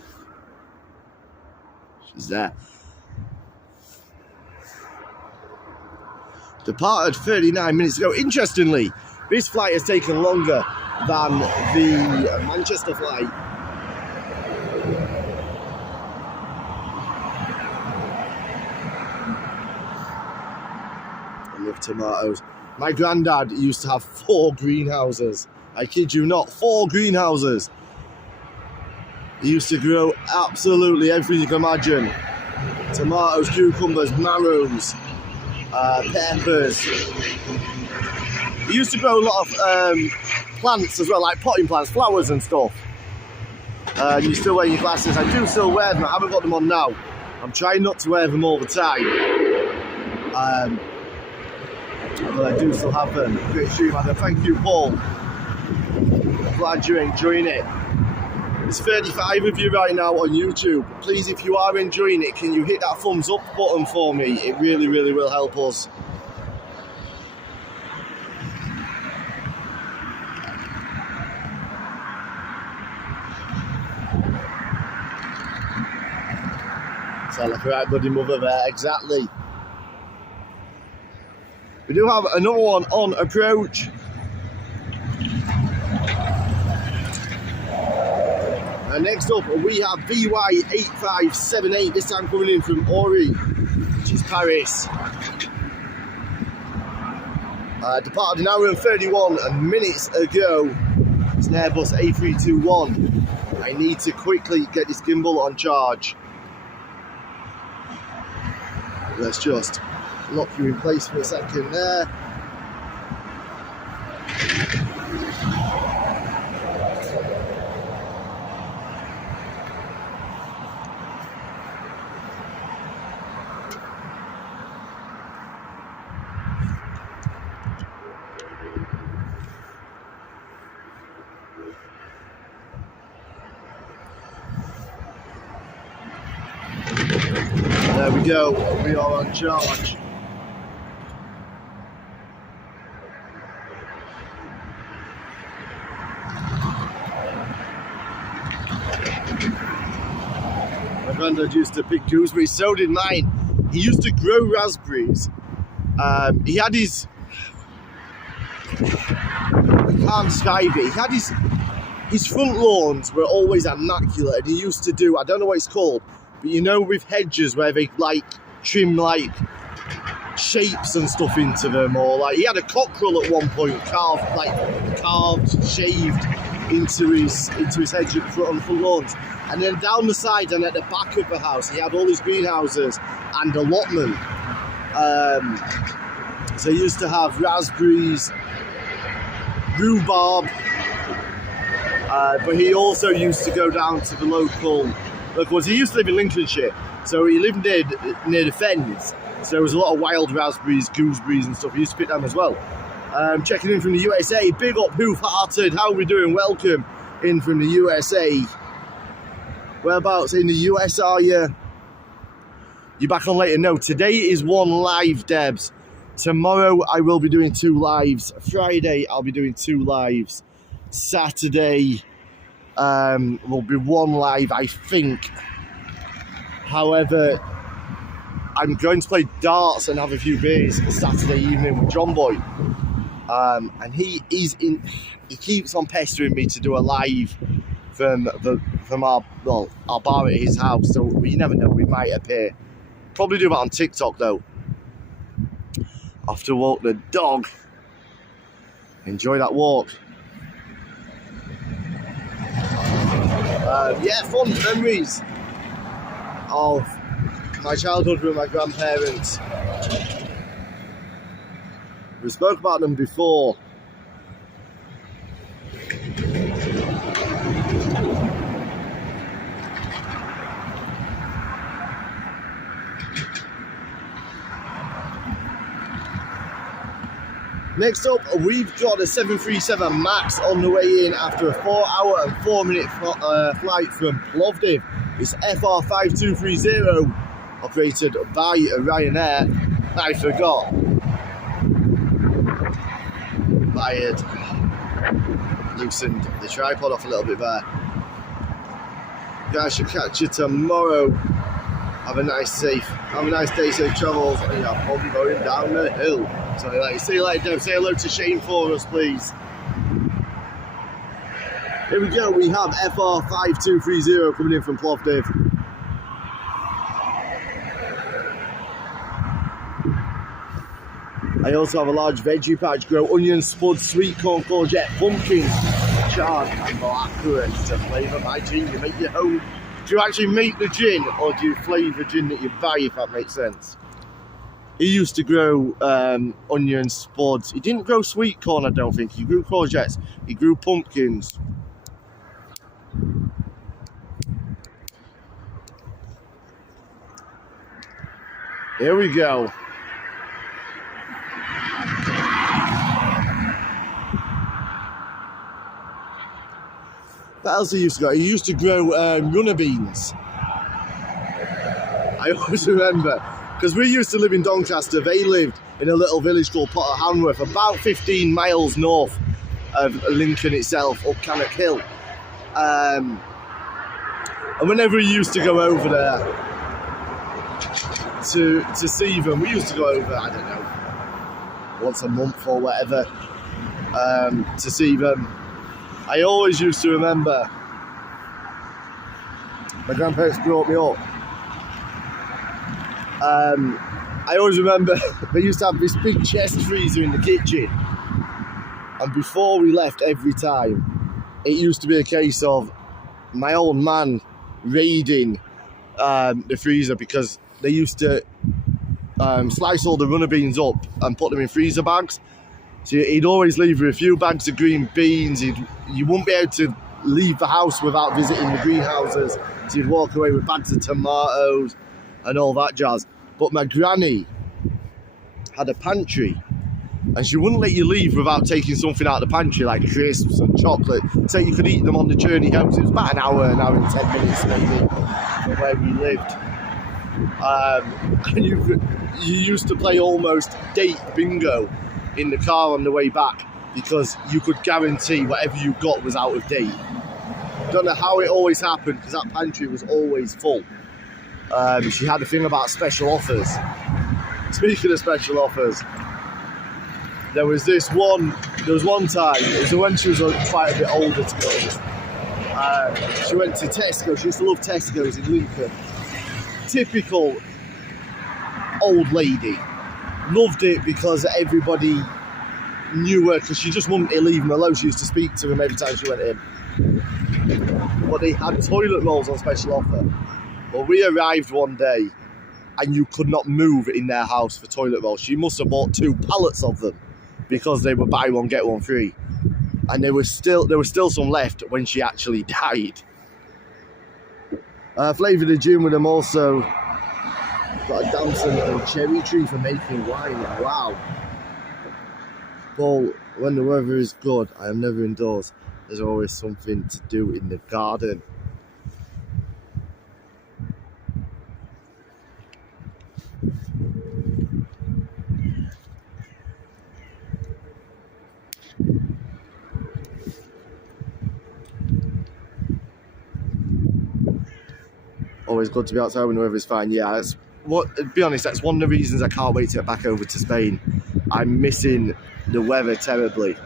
She's there. Departed 39 minutes ago. Interestingly, this flight has taken longer than the Manchester flight. I love tomatoes. My granddad used to have 4 greenhouses. I kid you not, 4 greenhouses. He used to grow absolutely everything you can imagine. Tomatoes, cucumbers, marrows, peppers. He used to grow a lot of plants as well, like potting plants, flowers and stuff. You still wear your glasses? I do still wear them. I haven't got them on now. I'm trying not to wear them all the time. But I do still have them. Great stream, Adam. Thank you, Paul. Glad you're enjoying it. There's 35 of you right now on YouTube. Please, if you are enjoying it, can you hit that thumbs up button for me? It really, really will help us. Sound like a right bloody mother there, exactly. We do have another one on approach. Next up, we have VY8578, this time coming in from Ori, which is Paris. Departed an hour and 31 minutes ago. It's an Airbus A321. I need to quickly get this gimbal on charge. Let's just lock you in place for a second there. There we go, we are on charge. My granddad used to pick gooseberries, so did mine. He used to grow raspberries. He had his, I can't describe it, he had his front lawns were always immaculate, and he used to do, I don't know what it's called, But you know, with hedges where they like trim like shapes and stuff into them, or like he had a cockerel at one point carved, shaved into his hedge at on the front lawns. And then down the side and at the back of the house, he had all his greenhouses and allotment. So he used to have raspberries, rhubarb, but he also used to go down to the local. He used to live in Lincolnshire, so he lived near the fens. So there was a lot of wild raspberries, gooseberries and stuff. He used to pick them as well. Checking in from the USA. Big up, Hoof-Hearted. How are we doing? Welcome in from the USA. Whereabouts in the US are you? You back on later? No, today is one live, Debs. Tomorrow I will be doing 2 lives. Friday I'll be doing 2 lives. Saturday will be 1 live, I think. However, I'm going to play darts and have a few beers Saturday evening with John Boy. And he keeps on pestering me to do a live from our bar at his house. So you never know, we might appear. Probably do that on TikTok though. I have to walk the dog. Enjoy that walk. Yeah, fun memories of my childhood with my grandparents. We spoke about them before. Next up, we've got a 737 MAX on the way in after a 4-hour and 4-minute flight from Plovdiv. It's FR5230, operated by Ryanair. I forgot. I had loosened the tripod off a little bit there. Guys, should catch you tomorrow. Have a nice day, safe travels. And yeah, I'll be going down the hill. So see you later, Dave. Say hello to Shane for us, please. Here we go, we have FR5230 coming in from Plovdiv. I also have a large veggie patch, grow onion, spud, sweet corn, courgette, pumpkin, chard and blackcurrant to flavour my gin. You make your own. Do you actually make the gin or do you flavour gin that you buy, if that makes sense? He used to grow onions, spuds. He didn't grow sweet corn, I don't think. He grew courgettes. He grew pumpkins. Here we go. What else he used to grow? He used to grow runner beans. I always remember, because we used to live in Doncaster. They lived in a little village called Potter Hanworth, about 15 miles north of Lincoln itself, up Cannock Hill. And whenever we used to go over there to see them, we used to go over, I don't know, once a month or whatever, to see them. I always used to remember my grandparents brought me up. I always remember they used to have this big chest freezer in the kitchen, and before we left every time, it used to be a case of my old man raiding the freezer, because they used to slice all the runner beans up and put them in freezer bags. So he'd always leave with a few bags of green beans. You wouldn't be able to leave the house without visiting the greenhouses. So you'd walk away with bags of tomatoes and all that jazz. But my granny had a pantry, and she wouldn't let you leave without taking something out of the pantry, like crisps and chocolate, so you could eat them on the journey home. So it was about an hour and 10 minutes maybe from where we lived. And you used to play almost date bingo in the car on the way back, because you could guarantee whatever you got was out of date. Don't know how it always happened, because that pantry was always full. She had a thing about special offers. Speaking of special offers, there was one time, it was when she was quite a bit older, to be honest. She went to Tesco. She used to love Tesco's in Lincoln. typical old lady. Loved it because everybody knew her, because she just wouldn't leave him alone. She used to speak to him every time she went in. But they had toilet rolls on special offer. Well, we arrived one day and you could not move in their house for toilet rolls. She must have bought 2 pallets of them because they were buy one get one free. And there was still some left when she actually died. Flavoured a gin with them also. Got a damson and cherry tree for making wine. Wow. Paul, when the weather is good, I am never indoors. There's always something to do in the garden. Always good to be outside when the weather is fine. Yeah, to be honest, that's one of the reasons I can't wait to get back over to Spain. I'm missing the weather terribly.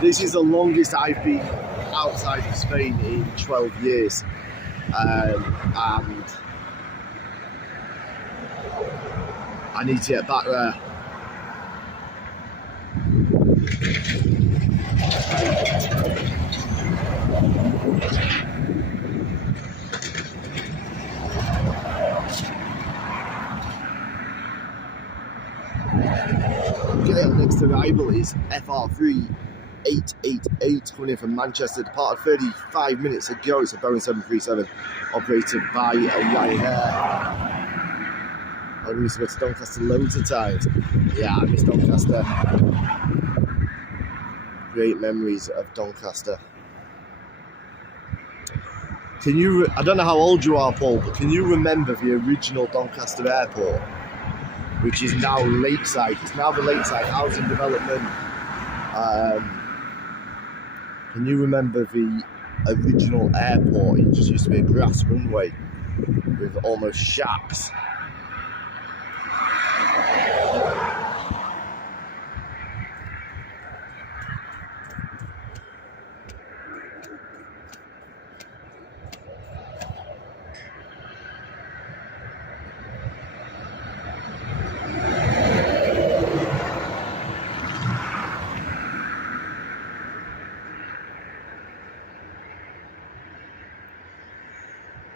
This is the longest I've been outside of Spain in 12 years. And I need to get back there. Next arrival is FR3 888 coming in from Manchester, departed 35 minutes ago. It's a Boeing 737 operated by Ryanair. I used to go to Doncaster loads of times. Yeah, I miss Doncaster. Great memories of Doncaster. I don't know how old you are, Paul, but can you remember the original Doncaster airport? Which is now Lakeside. It's now the Lakeside Housing Development. Can you remember the original airport? It just used to be a grass runway with almost shacks.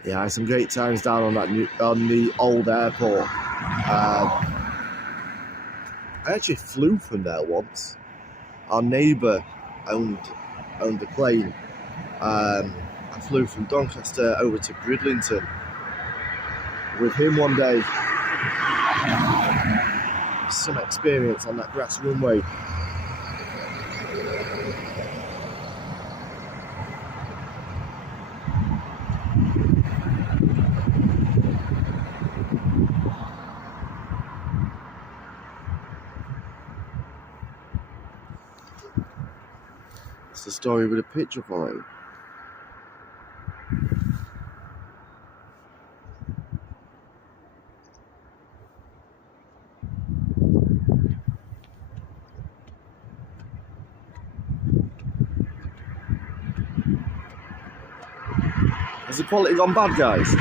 Yeah, I had some great times down on the old airport. I actually flew from there once. Our neighbour owned the plane. I flew from Doncaster over to Bridlington with him one day. Some experience on that grass runway. It's the story with a picture for it. Has the quality gone bad, guys?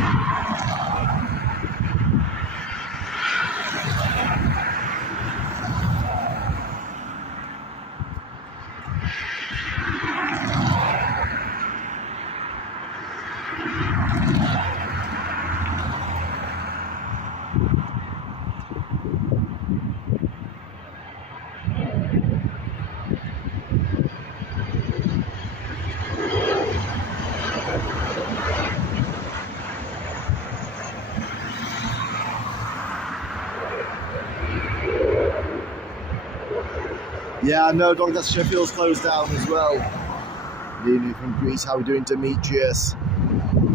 Yeah, I know Doncaster Sheffield's closed down as well. Leaving from Greece, how are we doing, Demetrius?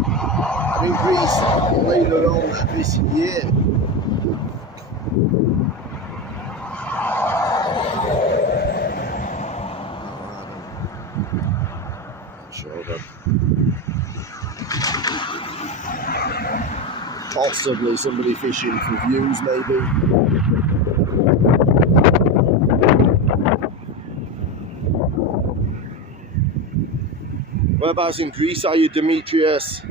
I'm in Greece later on this year. Not sure then. Possibly somebody fishing for views, maybe. Whereabouts in Greece are you, Demetrius?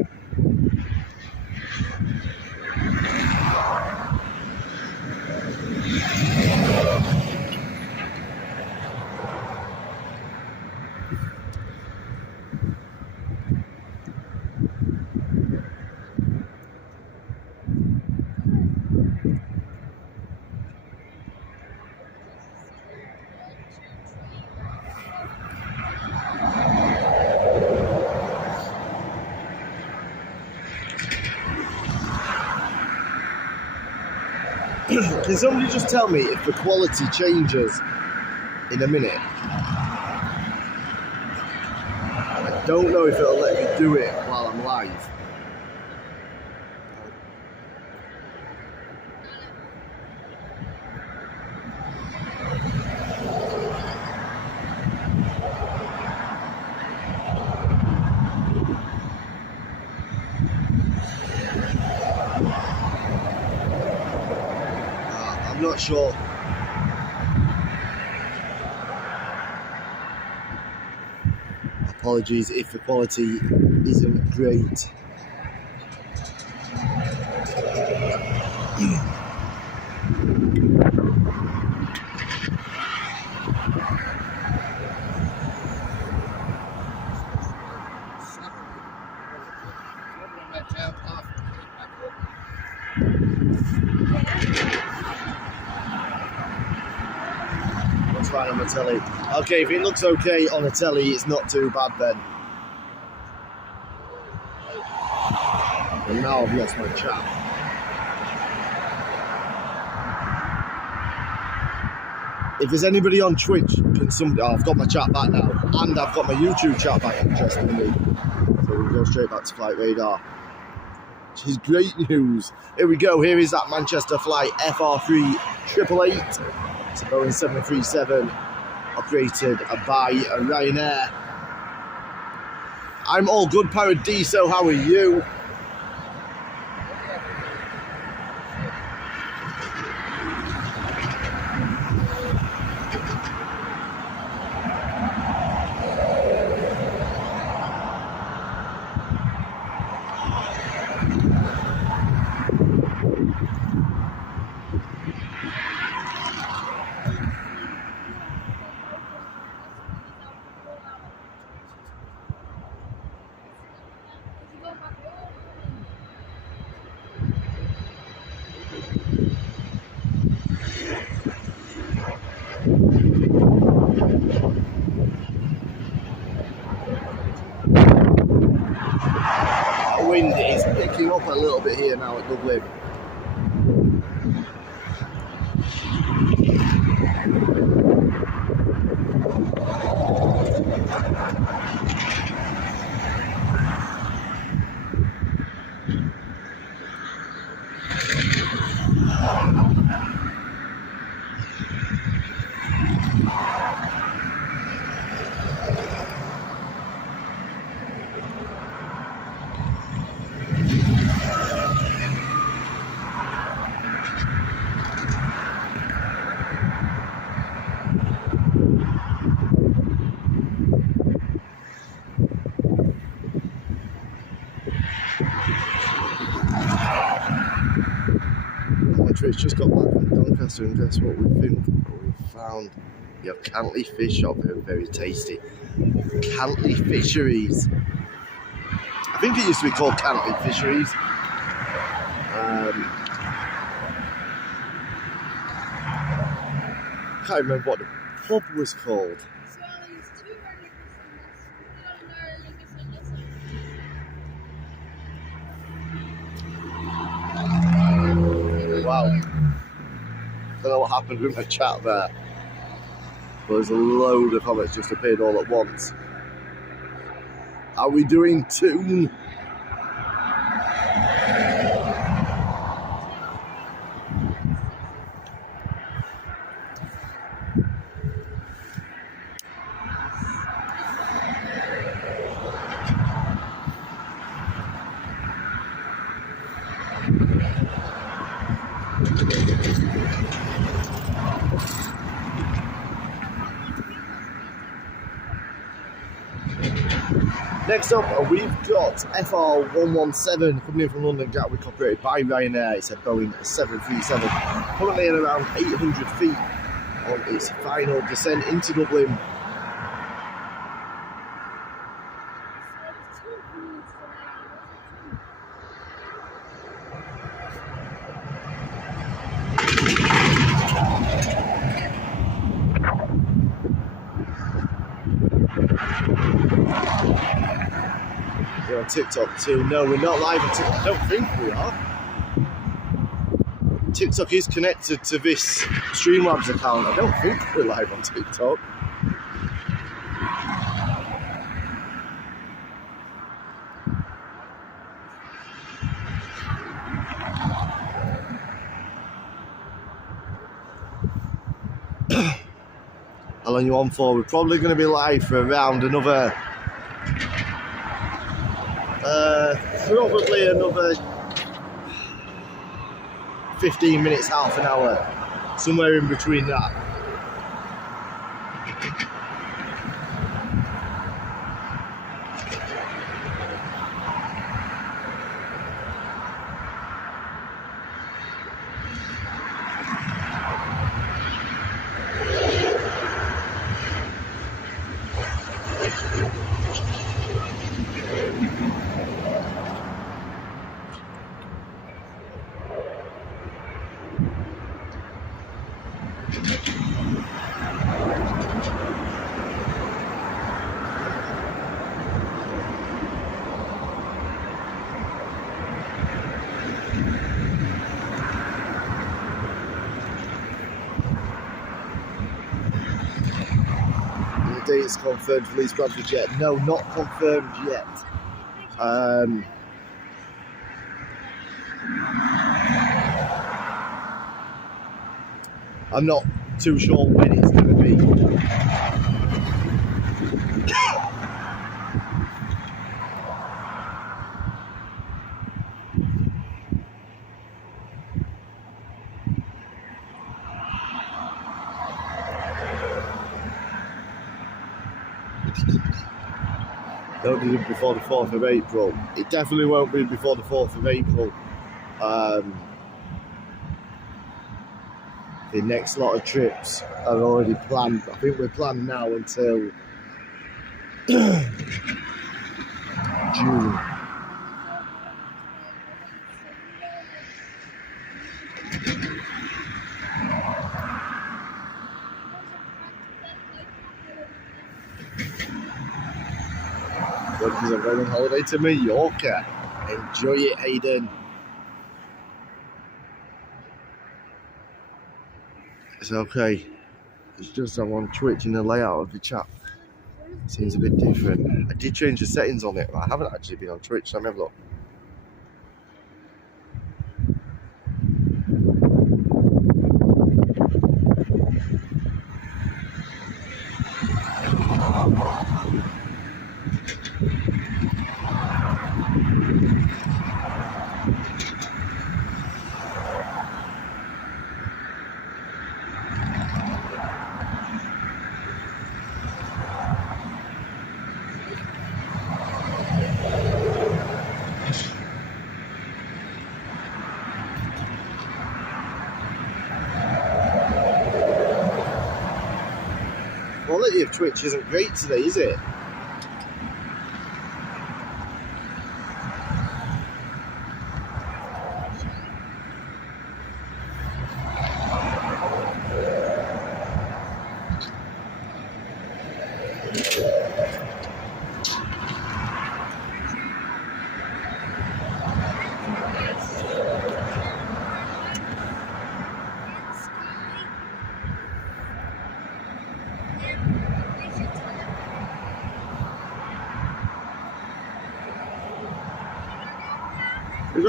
Can somebody just tell me if the quality changes in a minute? I don't know if it'll let me do it while I'm live. I'm not sure. Apologies if the quality isn't great. That's fine on the telly. Okay, if it looks okay on the telly, it's not too bad then. And now I've lost my chat. If there's anybody on Twitch, can somebody... Oh, I've got my chat back now. And I've got my YouTube chat back, interestingly. So we'll go straight back to Flight Radar. Which is great news. Here we go. Here is that Manchester flight FR3 888. It's a Boeing 737 operated by Ryanair. I'm all good, Paradiso. How are you? Wind is picking up a little bit here now at Dublin. It's just got back from Doncaster, and guess what we found? We have Cantley fish shop here, very tasty. Cantley Fisheries. I think it used to be called Cantley Fisheries. Can't remember what the pub was called. Wow. Don't know what happened with my chat there. But there's a load of comments just appeared all at once. Are we doing tune? Next up, we've got FR117 coming in from London Gatwick, operated by Ryanair. It's a Boeing 737, currently at around 800 feet on its final descent into Dublin. We're on TikTok too. No, we're not live on TikTok. I don't think we are. TikTok is connected to this Streamlabs account. I don't think we're live on TikTok. How long you on for? We're probably going to be live for around another, probably another 15 minutes, half an hour, somewhere in between that. Dates confirmed for Leeds Bradford yet? No, not confirmed yet. I'm not too sure when it's going to be. Don't do it before the 4th of April. It definitely won't be before the 4th of April. The next lot of trips are already planned. I think we're planned now until June. Because I'm going on holiday to Mallorca. Enjoy it, Hayden. It's okay. It's just I'm on Twitch and the layout of the chat seems a bit different. I did change the settings on it, but I haven't actually been on Twitch, so let me have a look. Quality of Twitch isn't great today, is it?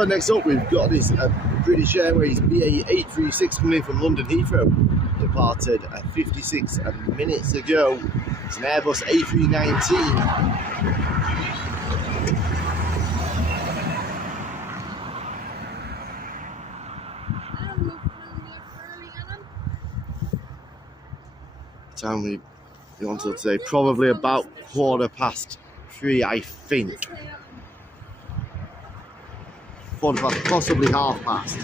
Next up, we've got this British Airways BA836 coming in from London Heathrow. Departed 56 minutes ago. It's an Airbus A319. Time we on till today, probably about 3:15, I think. 4:15, possibly past.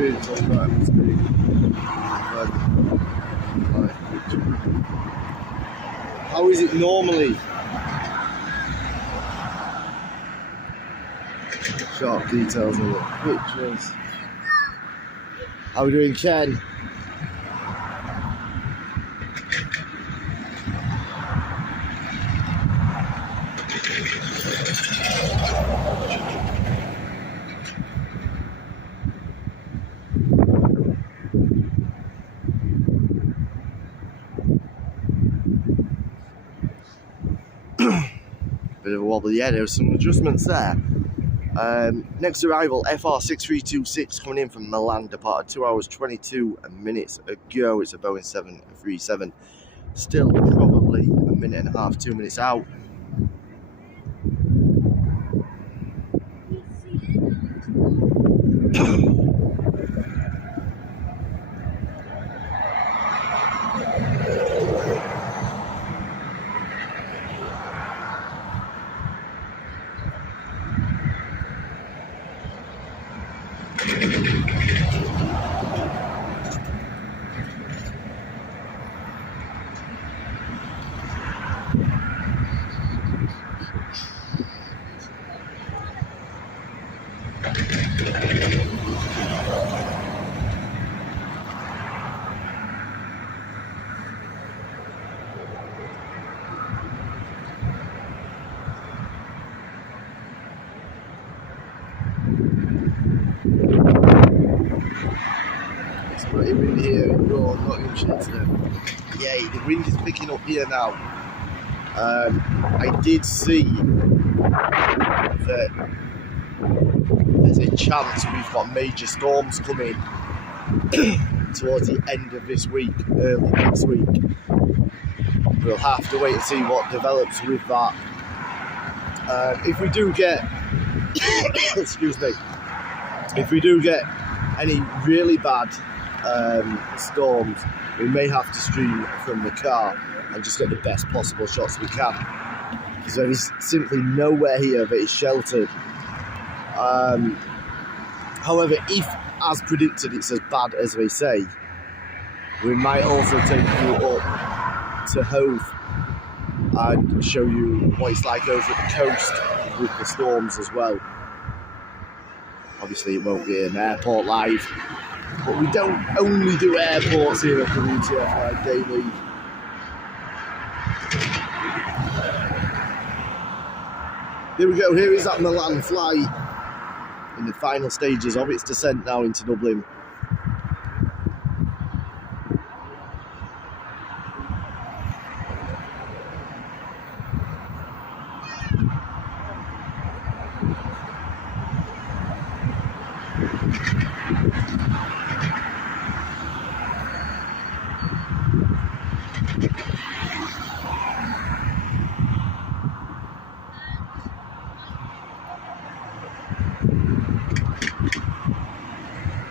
experience on that must be live picture. How is it normally? Sharp details on the pictures. How are we doing, Ken? Bit of a wobble, yeah, there were some adjustments there. Next arrival, FR6326 coming in from Milan, departed 2 hours 22 minutes ago. It's a Boeing 737. Still probably a minute and a half, 2 minutes out. Wind here in Raw, Nottinghamshire. Yeah, the wind is picking up here now. I did see that there's a chance we've got major storms coming towards the end of this week, early next week. We'll have to wait and see what develops with that. If we do get, excuse me, if we do get any really bad storms, we may have to stream from the car and just get the best possible shots we can, because there is simply nowhere here that is sheltered. However, if, as predicted, it's as bad as they say, we might also take you up to Hove and show you what it's like over at the coast with the storms as well. Obviously it won't be an airport live, but we don't only do airports here at the WTF Live Daily. Here we go, here is that Milan flight in the final stages of its descent now into Dublin.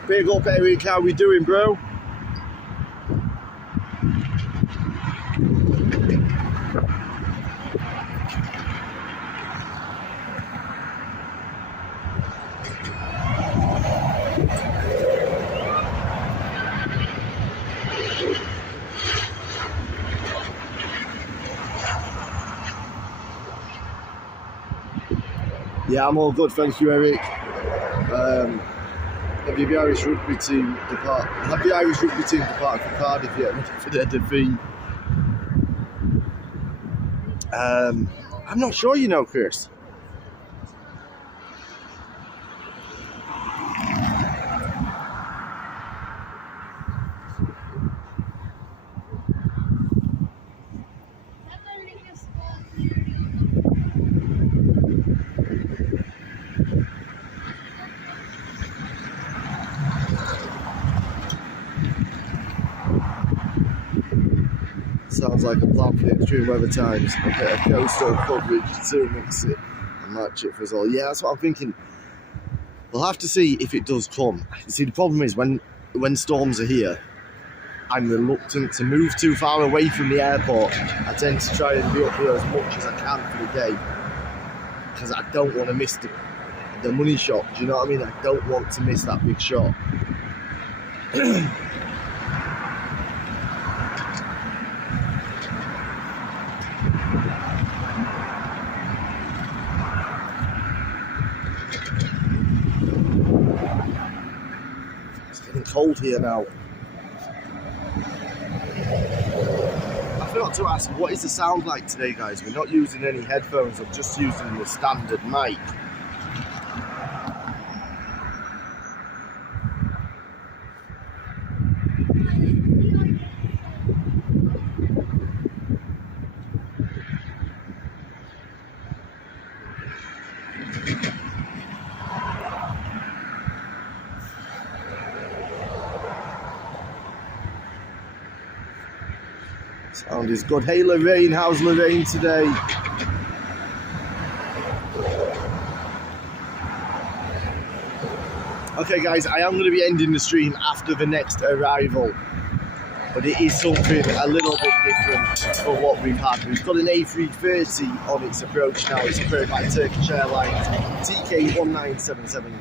Big up, Eric, how we doing, bro? Yeah, I'm all good, thank you, Eric. Have the Irish rugby team departed for Cardiff yet for their defeat? I'm not sure, you know, Chris. Sounds like a plan for the extreme weather times. A bit of coastal coverage to mix it and match it for us all. Yeah, that's what I'm thinking. We'll have to see if it does come. See, the problem is when storms are here, I'm reluctant to move too far away from the airport. I tend to try and be up here as much as I can for the day, because I don't want to miss the money shot. Do you know what I mean? I don't want to miss that big shot. It's getting cold here now. I forgot to ask, what is the sound like today, guys? We're not using any headphones, I'm just using the standard mic. Sound is good. Hey Lorraine, how's Lorraine today? Okay guys, I am going to be ending the stream after the next arrival, but it is something a little bit different for what we've had. We've got an A330 on its approach now. It's operated by Turkish Airlines, TK1977,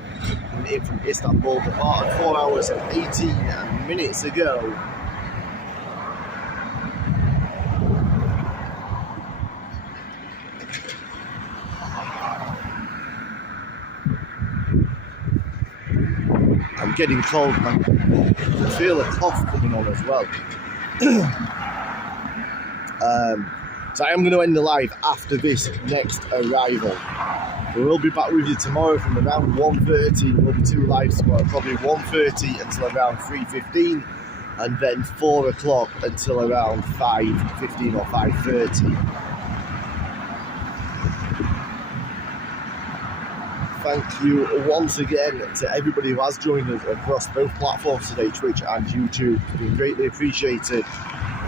in from Istanbul. Departed 4 hours and 18 minutes ago. I'm getting cold, man. I feel a cough coming on as well. So I am going to end the live after this next arrival. We will be back with you tomorrow from around 1:30. There will be 2 lives tomorrow, probably 1:30 until around 3:15, and then 4 o'clock until around 5:15 or 5:30. Thank you once again to everybody who has joined us across both platforms today, Twitch and YouTube. It's been greatly appreciated.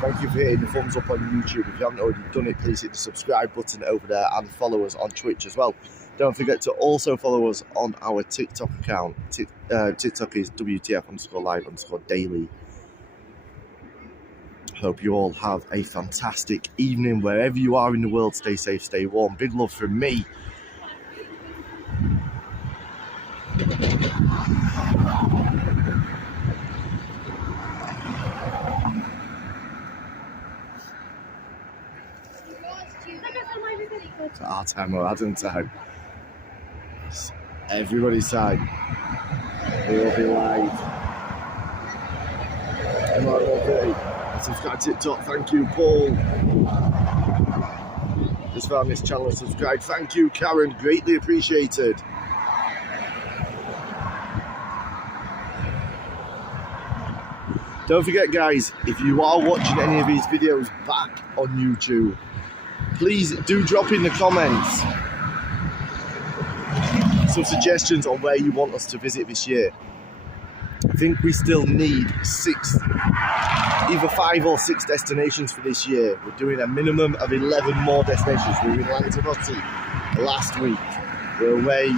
Thank you for hitting the thumbs up on YouTube. If you haven't already done it, please hit the subscribe button over there and follow us on Twitch as well. Don't forget to also follow us on our TikTok account. TikTok is WTF_live_daily. Hope you all have a fantastic evening wherever you are in the world. Stay safe, stay warm. Big love from me. It's our time or Adam's time. It's everybody's time. We will be live. Subscribe to TikTok. Thank you, Paul. Just found this channel and subscribe. Thank you, Karen. Greatly appreciated. Don't forget, guys, if you are watching any of these videos back on YouTube, please do drop in the comments some suggestions on where you want us to visit this year. I think we still need either 5 or 6 destinations for this year. We're doing a minimum of 11 more destinations. We were in Lanzarote last week. We're away.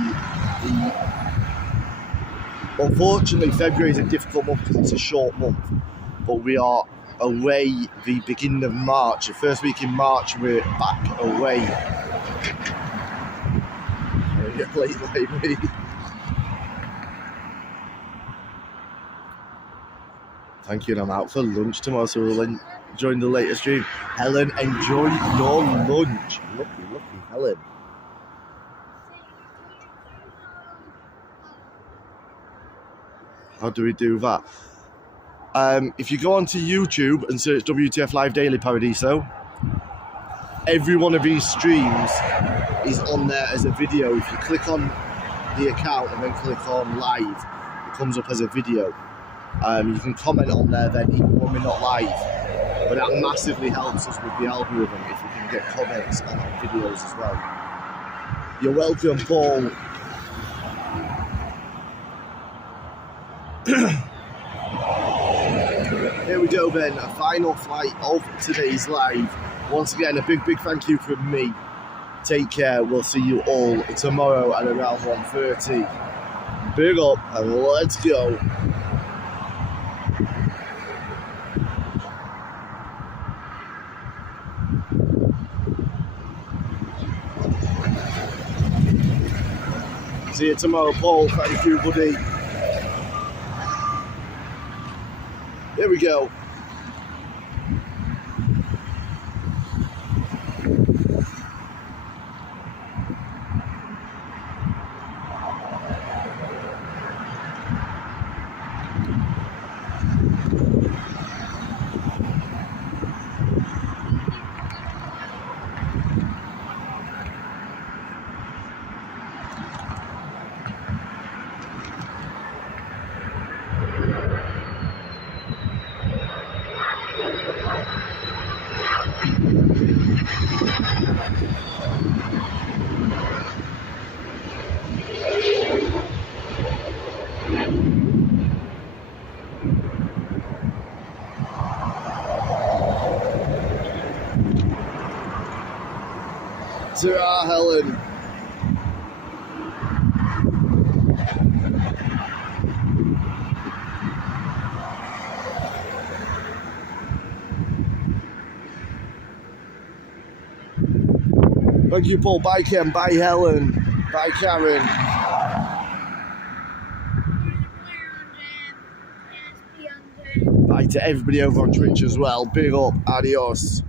Unfortunately, February is a difficult month because it's a short month, but we are away the beginning of March. The first week in March, we're back away. Get late lately. Thank you, and I'm out for lunch tomorrow, so we'll join the later stream. Helen, enjoy your lunch. Lucky, Helen. How do we do that? If you go onto YouTube and search WTF Live Daily Paradiso, every one of these streams is on there as a video. If you click on the account and then click on live, it comes up as a video. You can comment on there then even when we're not live, but that massively helps us with the algorithm if we can get comments on our videos as well. You're welcome, Paul. Here we go then, a final flight of today's live. Once again, a big thank you from me. Take care, we'll see you all tomorrow at around 1:30. Big up and let's go. See you tomorrow, Paul. Thank you, buddy. Here we go. Ta-ra, Helen. Thank you, Paul. Bye, Ken. Bye, Helen. Bye, Karen. Bye to everybody over on Twitch as well. Big up. Adios.